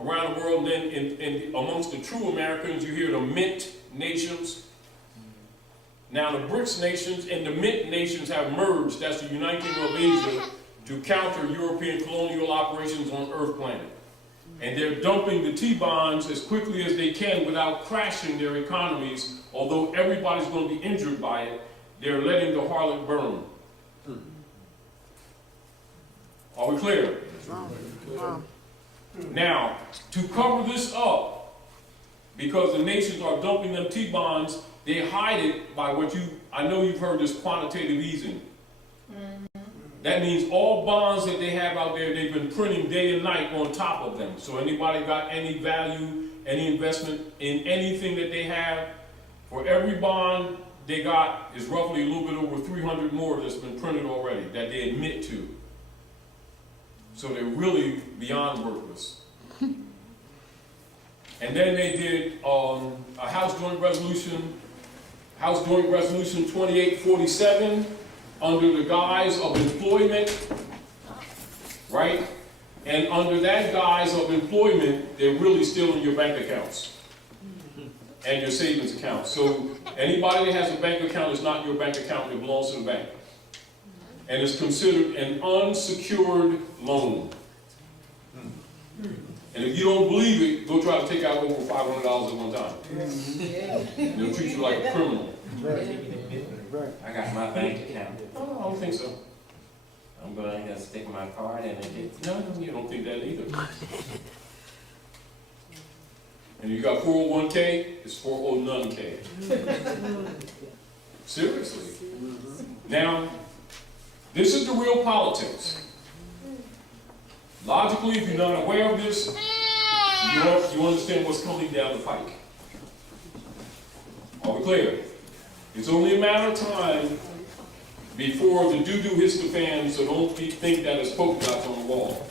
around the world, then in amongst the true Americans, you hear the mint nations. Now the BRICS nations and the mint nations have merged, that's the United Kingdom of Asia, to counter European colonial operations on Earth planet. And they're dumping the T-bonds as quickly as they can without crashing their economies. Although everybody's going to be injured by it, they're letting the harlot burn. Are we clear? Now, to cover this up, because the nations are dumping them T-bonds, they hide it by what I know you've heard this quantitative easing. That means all bonds that they have out there, they've been printing day and night on top of them. So anybody got any value, any investment in anything that they have, for every bond they got is roughly a little bit over 300 more that's been printed already that they admit to. So they're really beyond worthless. And then they did a House Joint Resolution 2847, under the guise of employment, right? And under that guise of employment, they're really stealing your bank accounts and your savings accounts. So anybody that has a bank account is not your bank account, it belongs to the bank. And it's considered an unsecured loan. And if you don't believe it, go try to take out over $500 at one time. They'll treat you like a criminal. I got my bank account. Oh, I don't think so. I'm going to stick my card in it. No, you don't think that either. And you got 401k, it's 409k. Seriously. Now, this is the real politics. Logically, if you're not aware of this, you understand what's coming down the pike. Are we clear? It's only a matter of time before the doo-doo hits the fan, so don't think that it's polka dots on the wall.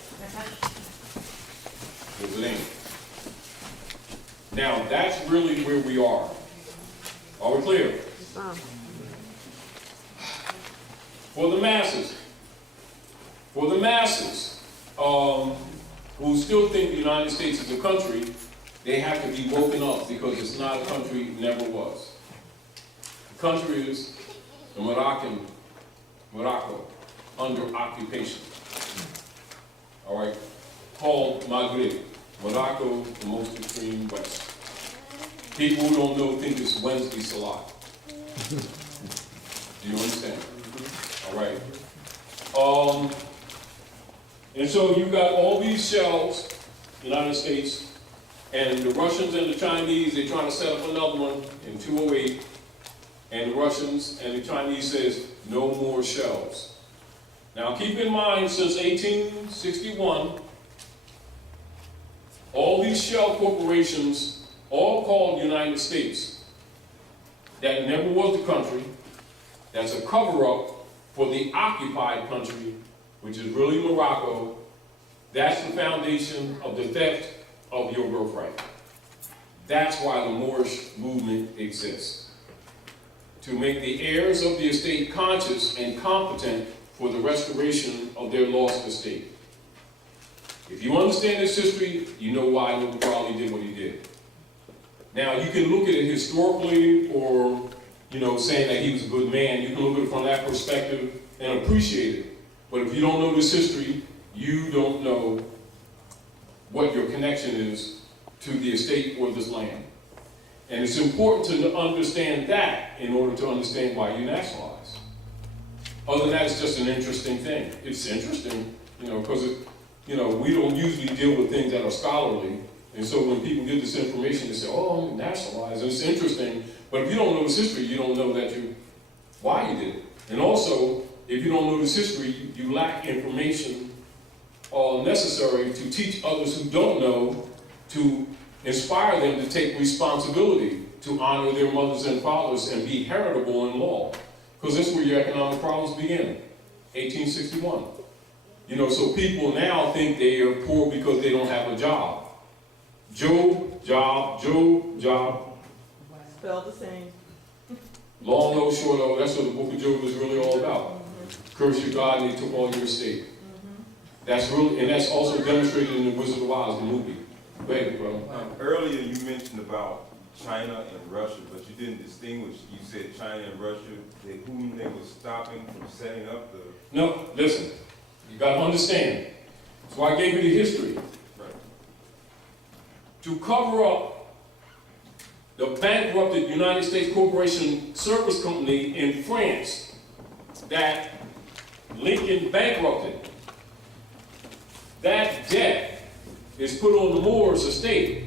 Because it ain't. Now, that's really where we are. Are we clear? For the masses, who still think the United States is a country, they have to be woken up because it's not a country, it never was. The country is the Morocco, under occupation. All right, called Maghreb. Morocco, the most extreme west. People who don't know think it's Wednesday Salat. Do you understand? All right. And so you got all these shells, United States, and the Russians and the Chinese, they're trying to set up another one in 208. And the Russians and the Chinese says, no more shells. Now keep in mind, since 1861, all these shell corporations, all called United States, that never was the country, that's a cover-up for the occupied country, which is really Morocco. That's the foundation of the theft of your birthright. That's why the Moorish movement exists. To make the heirs of the estate conscious and competent for the restoration of their lost estate. If you understand this history, you know why Noble Crowley did what he did. Now, you can look at it historically or, saying that he was a good man. You can look at it from that perspective and appreciate it. But if you don't know this history, you don't know what your connection is to the estate or this land. And it's important to understand that in order to understand why you nationalize. Other than that, it's just an interesting thing. It's interesting, because we don't usually deal with things that are scholarly. And so when people get this information, they say, oh, nationalize. And it's interesting. But if you don't know this history, you don't know why you did it. And also, if you don't know this history, you lack information necessary to teach others who don't know, to inspire them to take responsibility to honor their mothers and fathers and be heritable in law. Because that's where your economic problems begin, 1861. So people now think they are poor because they don't have a job. Job, job. Spelled the same. Long, no, short, no, that's what the book of Job is really all about. Curse your God and he took all your estate. That's really, and that's also demonstrated in the Wizard of Oz, the movie. Go ahead, bro. Earlier you mentioned about China and Russia, but you didn't distinguish. You said China and Russia, whom they were stopping from setting up the... No, listen, you gotta understand. That's why I gave you the history. Right. To cover up the bankrupted United States Corporation Service Company in France that Lincoln bankrupted, that debt is put on the Moors estate.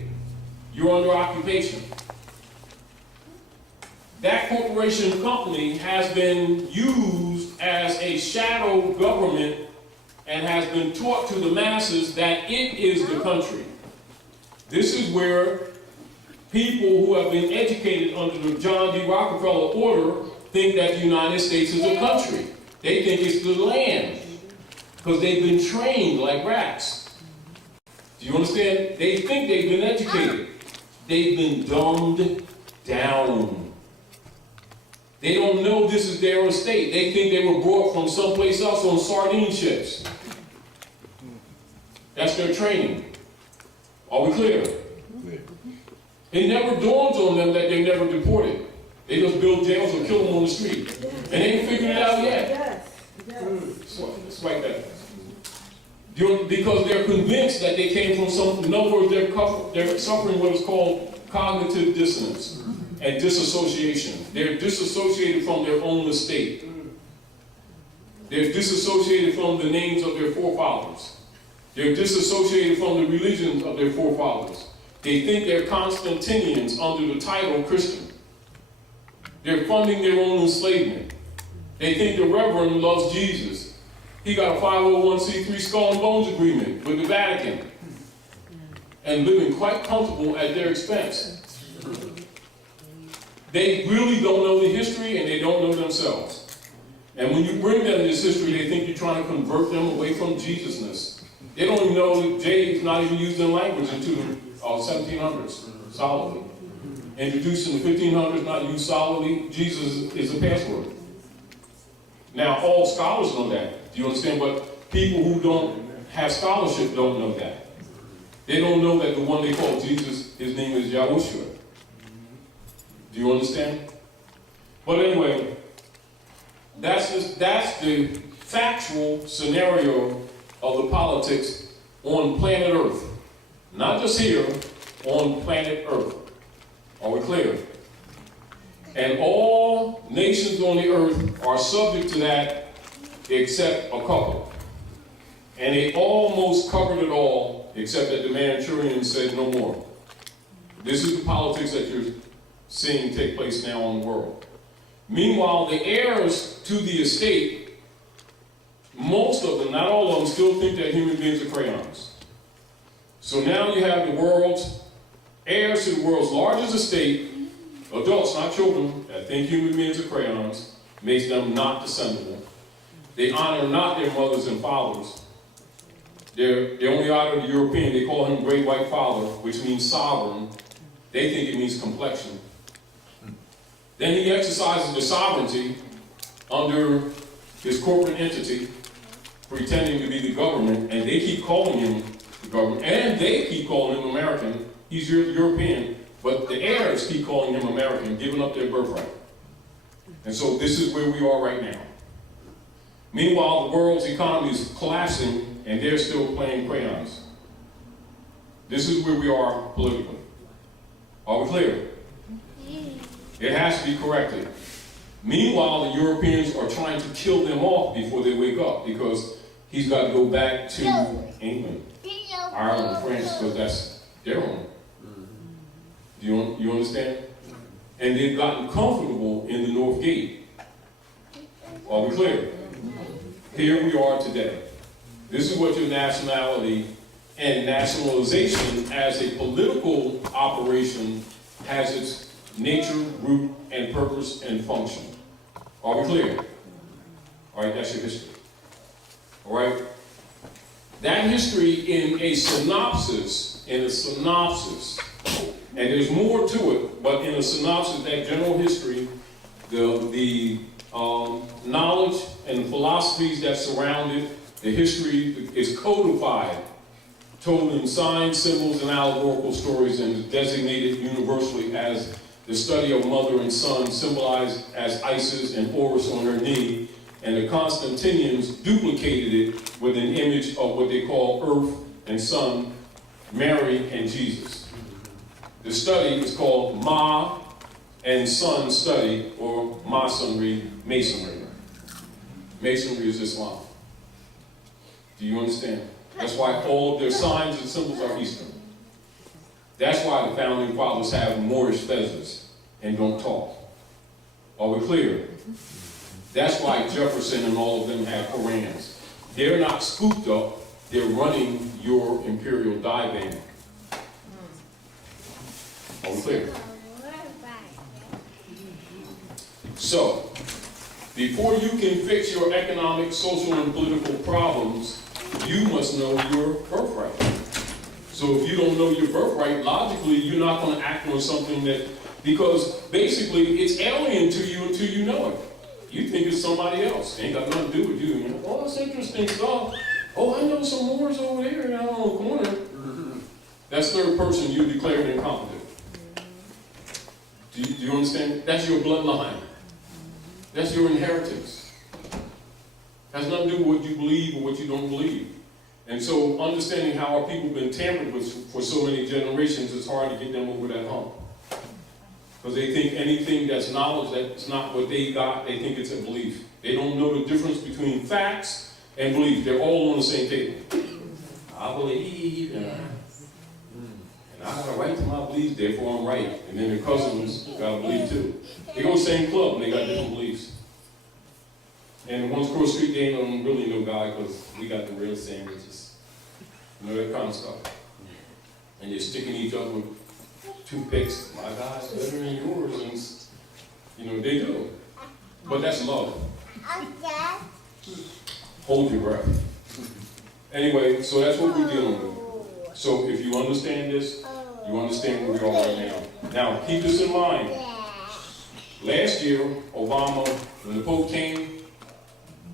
You're under occupation. That corporation company has been used as a shadow government and has been taught to the masses that it is the country. This is where people who have been educated under the John D. Rockefeller order think that the United States is a country. They think it's the land because they've been trained like rats. Do you understand? They think they've been educated. They've been dumbed down. They don't know this is their estate. They think they were brought from someplace else on sardine ships. That's their training. Are we clear? It never dawns on them that they're never deported. They just build jails or kill them on the street. And they ain't figured it out yet. Yes, yes. It's like that. Because they're convinced that they came from some, in other words, they're suffering what is called cognitive dissonance and disassociation. They're disassociated from their own estate. They're disassociated from the names of their forefathers. They're disassociated from the religions of their forefathers. They think they're Constantinians under the title Christian. They're funding their own enslavement. They think the Reverend loves Jesus. He got a 501c3 skull and bones agreement with the Vatican and living quite comfortable at their expense. They really don't know the history and they don't know themselves. And when you bring them this history, they think you're trying to convert them away from Jesusness. They don't even know that J is not even used in language until the 1700s, solidly. Introduced in the 1500s, not used solidly, Jesus is a password. Now, all scholars know that. Do you understand? But people who don't have scholarship don't know that. They don't know that the one they call Jesus, his name is Yahushua. Do you understand? But anyway, that's the factual scenario of the politics on planet Earth. Not just here, on planet Earth. Are we clear? And all nations on the earth are subject to that except a couple. And they almost covered it all, except that the Manchurian said no more. This is the politics that you're seeing take place now in the world. Meanwhile, the heirs to the estate, most of them, not all of them, still think that human beings are crayons. So now you have the world's heirs to the world's largest estate, adults, not children, that think human beings are crayons, makes them not descendable. They honor not their mothers and fathers. They only honor the European. They call him Great White Father, which means sovereign. They think it means complexion. Then he exercises the sovereignty under his corporate entity, pretending to be the government, and they keep calling him the government, and they keep calling him American. He's European, but the heirs keep calling him American, giving up their birthright. And so this is where we are right now. Meanwhile, the world's economy is collapsing, and they're still playing crayons. This is where we are politically. Are we clear? It has to be corrected. Meanwhile, the Europeans are trying to kill them off before they wake up, because he's got to go back to England, Ireland, France, because that's their own. Do you understand? And they've gotten comfortable in the North Gate. Are we clear? Here we are today. This is what your nationality and nationalization as a political operation has its nature, root, and purpose and function. Are we clear? All right, that's your history. All right? That history in a synopsis, and there's more to it, but in a synopsis, that general history the knowledge and philosophies that surround it, the history is codified, told in signs, symbols, and allegorical stories, and is designated universally as the study of mother and son, symbolized as Isis and Horus on her knee, and the Constantinians duplicated it with an image of what they call Earth and Sun, Mary and Jesus. The study is called Ma and Son Study, or Masonry. Masonry is Islam. Do you understand? That's why all of their signs and symbols are Eastern. That's why the founding fathers have Moorish fezzes and don't talk. Are we clear? That's why Jefferson and all of them have Korans. They're not scooped up, they're running your imperial divan. Are we clear? So, before you can fix your economic, social, and political problems, you must know your birthright. So if you don't know your birthright, logically, you're not going to act on something that, because basically it's alien to you until you know it. You think it's somebody else. It ain't got nothing to do with you. You know, oh, that's interesting stuff. Oh, I know some Moors over there down on the corner. That's third person, you declared incompetent. Do you understand? That's your bloodline. That's your inheritance. Has nothing to do with what you believe or what you don't believe. And so understanding how our people have been tampered with for so many generations, it's hard to get them over that hump. Because they think anything that's knowledge that's not what they got, they think it's a belief. They don't know the difference between facts and belief. They're all on the same table. I believe, and I got a right to my beliefs, therefore I'm right. And then their cousins got to believe too. They go to the same club and they got different beliefs. And once cross street, they ain't really no guy because we got the real sandwiches. You know, that kind of stuff. And you're sticking each other with toothpicks. My guy's better than yours. And, you know, they do. But that's love. Hold your breath. Anyway, so that's what we're dealing with. So if you understand this, you understand where we are right now. Now, keep this in mind. Last year, Obama, when the Pope came,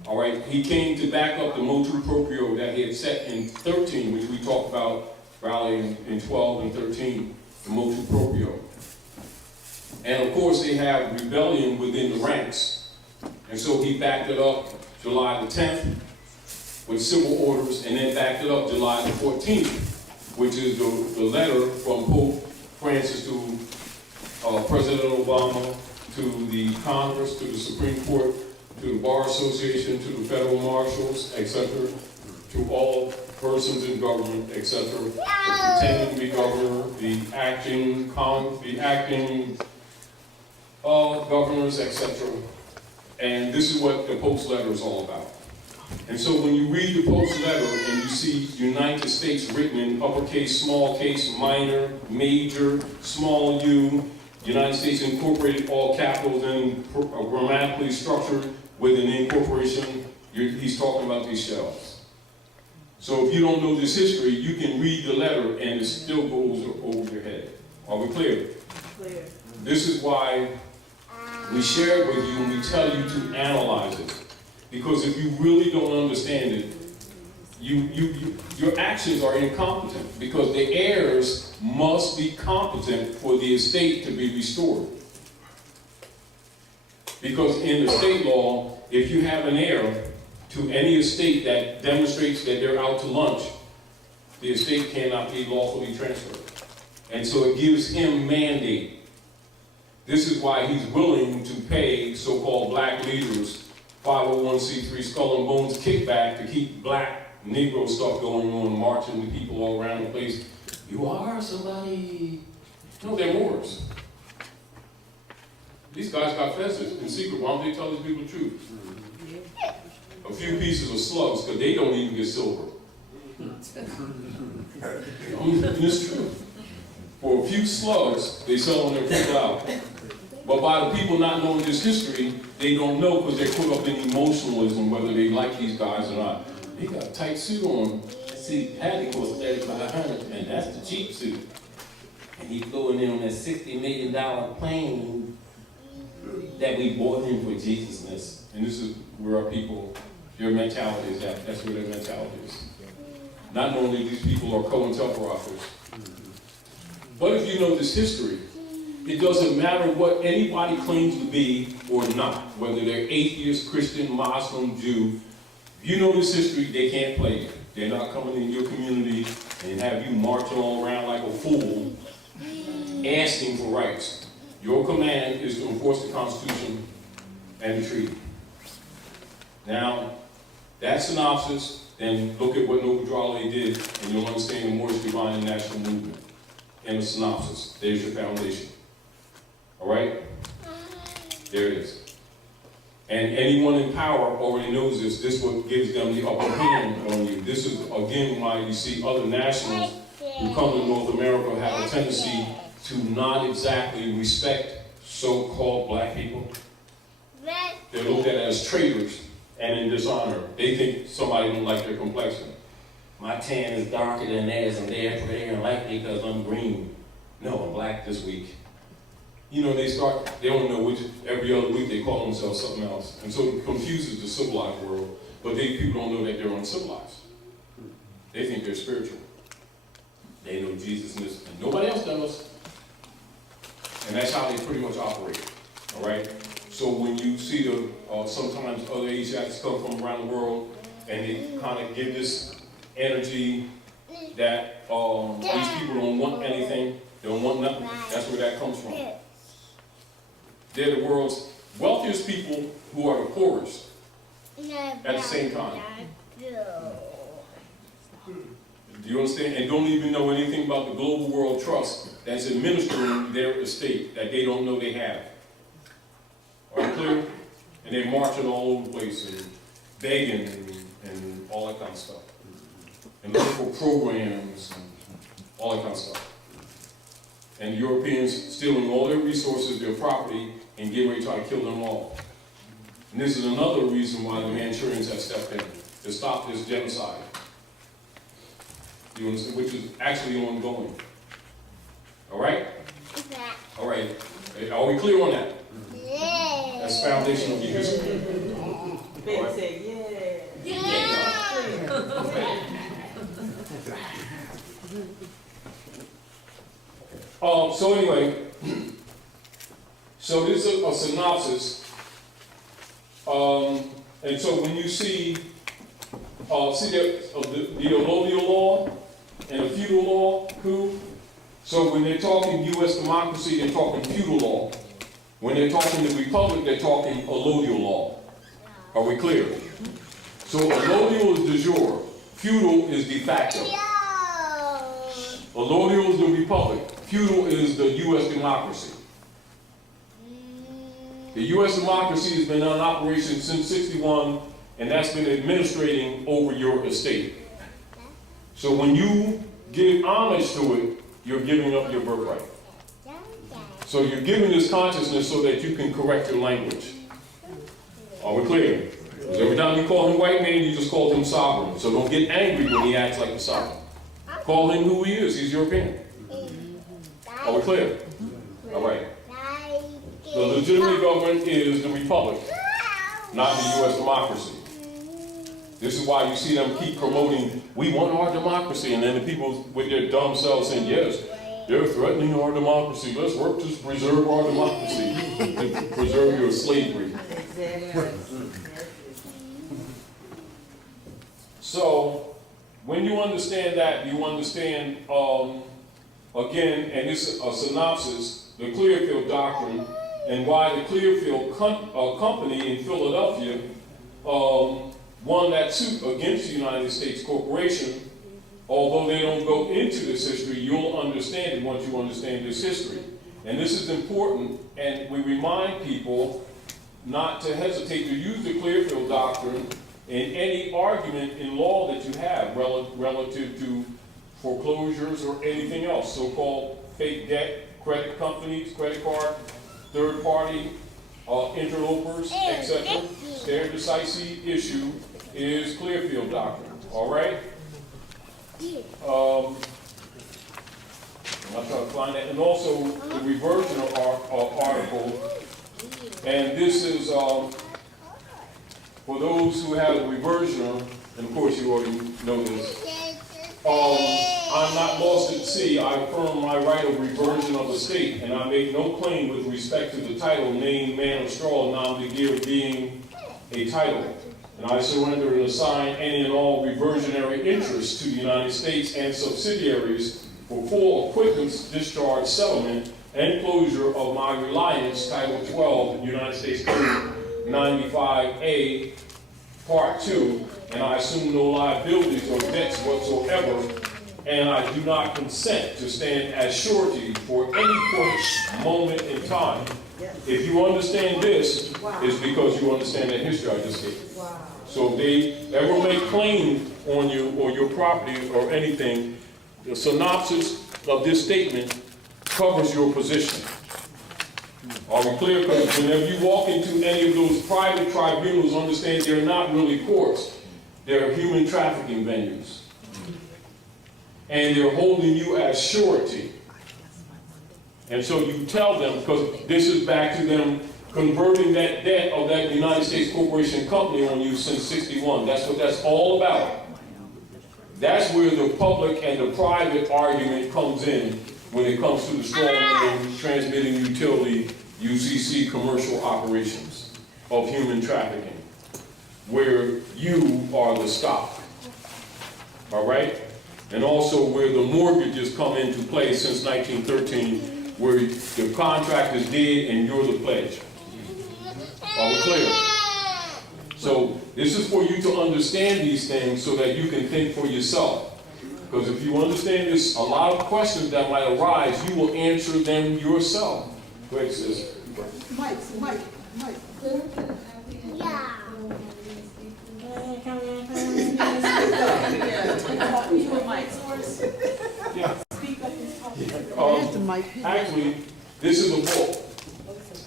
all right, he came to back up the motu proprio that he had set in 13, which we talked about rallying in 12 and 13, the motu proprio. And of course, they have rebellion within the ranks. And so he backed it up July the 10th with civil orders, and then backed it up July the 14th, which is the letter from Pope Francis to President Obama, to the Congress, to the Supreme Court, to the Bar Association, to the federal marshals, etc., to all persons in government, etc., the pretending to be governor, the acting governors, etc. And this is what the Pope's letter is all about. And so when you read the Pope's letter and you see United States written in uppercase, small case, minor, major, small u, United States Incorporated, all capitals, and grammatically structured with an incorporation, he's talking about these shells. So if you don't know this history, you can read the letter and it still goes over your head. Are we clear? Clear. This is why we share it with you and we tell you to analyze it. Because if you really don't understand it, your actions are incompetent, because the heirs must be competent for the estate to be restored. Because in the state law, if you have an heir to any estate that demonstrates that they're out to lunch, the estate cannot be lawfully transferred. And so it gives him mandate. This is why he's willing to pay so-called black leaders 501c3 skull and bones kickback to keep black Negro stuff going on, marching the people all around the place. You are somebody. No, they're Moors. These guys got fezzes in secret. Why don't they tell these people the truth? A few pieces of slugs, because they don't even get silver. It's true. For a few slugs, they sell their people out. But by the people not knowing this history, they don't know because they're caught up in emotionalism, whether they like these guys or not. They got a tight suit on. See, Hattie costs $3,500, and that's the cheap suit. And he flew in there on that $60 million plane that we bought him for Jesusness. And this is where our people, their mentality is at. That's where their mentality is. Not only these people are COINTELPROFers, but if you know this history, it doesn't matter what anybody claims to be or not, whether they're atheist, Christian, Muslim, Jew. If you know this history, they can't play it. They're not coming in your community and have you marching all around like a fool, asking for rights. Your command is to enforce the Constitution and the treaty. Now, that synopsis, then look at what Noble Drawley did, and you'll understand the Moorish Divine and National Movement. And the synopsis. There's your foundation. All right? There it is. And anyone in power already knows this. This is what gives them the upper hand on you. This is, again, why you see other nationals who come to North America have a tendency to not exactly respect so-called black people. They're looked at as traitors and in dishonor. They think somebody don't like their complexion. My tan is darker than theirs, and they don't like me because I'm green. No, I'm black this week. You know, they don't know which, every other week they call themselves something else. And so it confuses the civilized world, but people don't know that they're uncivilized. They think they're spiritual. They know Jesus and nobody else does. And that's how they pretty much operate, all right? So when you see sometimes other Asiatics come from around the world and they kind of give this energy that these people don't want anything, they don't want nothing, that's where that comes from. They're the world's wealthiest people who are the poorest at the same time. Do you understand? And don't even know anything about the Global World Trust that's administering their estate that they don't know they have. Are you clear? And they're marching all over the place and begging and all that kind of stuff. And looking for programs and all that kind of stuff. And the Europeans stealing all their resources, their property, and getting ready to try to kill them all. And this is another reason why the Manchurians have stepped in, to stop this genocide. You understand? Which is actually ongoing. All right? All right. Are we clear on that? Yeah. That's foundation of your history. Ben said, So anyway, so this is a synopsis. And so when you see the allodial law and the feudal law, so when they're talking U.S. democracy, they're talking feudal law. When they're talking the republic, they're talking allodial law. Are we clear? So allodial is de jure, feudal is de facto. Allodial is the republic, feudal is the U.S. democracy. The U.S. democracy has been in operation since '61, and that's been administrating over your estate. So when you give homage to it, you're giving up your birthright. So you're giving this consciousness so that you can correct your language. Are we clear? Because every time you call him white man, you just called him sovereign. So don't get angry when he acts like a sovereign. Call him who he is. He's European. Are we clear? All right. The legitimate government is the republic, not the U.S. democracy. This is why you see them keep promoting, we want our democracy, and then the people with their dumb selves saying, yes, they're threatening our democracy. Let's work to preserve our democracy, to preserve your slavery. So, when you understand that, you understand, again, and this is a synopsis, the Clearfield Doctrine, and why the Clearfield Company in Philadelphia won that suit against the United States Corporation. Although they don't go into this history, you'll understand it once you understand this history. And this is important, and we remind people not to hesitate to use the Clearfield Doctrine in any argument in law that you have relative to foreclosures or anything else, so-called fake debt, credit companies, credit card, third party, interlopers, etc. Stare decisis issue is Clearfield Doctrine, all right? I'm trying to find that. And also the reversion of article And this is, for those who have a reversioner, and of course you already know this, I'm not lost at sea. I affirm my right of reversion of the state, and I make no claim with respect to the title, name, man of straw, nom de guerre being a title. And I surrender and assign any and all reversionary interests to the United States and subsidiaries for full acquittance, discharge, settlement, and closure of my reliance, Title 12, United States Code 95A, Part 2, and I assume no liabilities or debts whatsoever, and I do not consent to stand as surety for any point, moment in time. If you understand this, it's because you understand the history I just gave. Wow. So if they ever make claim on you or your property or anything, the synopsis of this statement covers your position. Are we clear? Because whenever you walk into any of those private tribunals, understand they're not really courts. They're human trafficking venues. And they're holding you as surety. And so you tell them, because this is back to them converting that debt of that United States corporation company on you since '61. That's what that's all about. That's where the public and the private argument comes in when it comes to the strongman transmitting utility UCC commercial operations of human trafficking, where you are the stock. All right? And also where the mortgages come into play since 1913, where the contract is dead and you're the pledge. Are we clear? So this is for you to understand these things so that you can think for yourself. Because if you understand this, a lot of questions that might arise, you will answer them yourself. Go ahead, sis. Mike. Yeah. Yeah. Here's the mic. Actually, this is a book,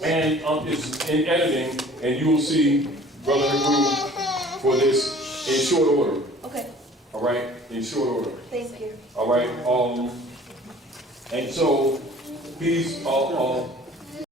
and it's in editing, and you will see Brother Hebrew for this in short order. Okay, All right, in short order. thank you. All right, and so he's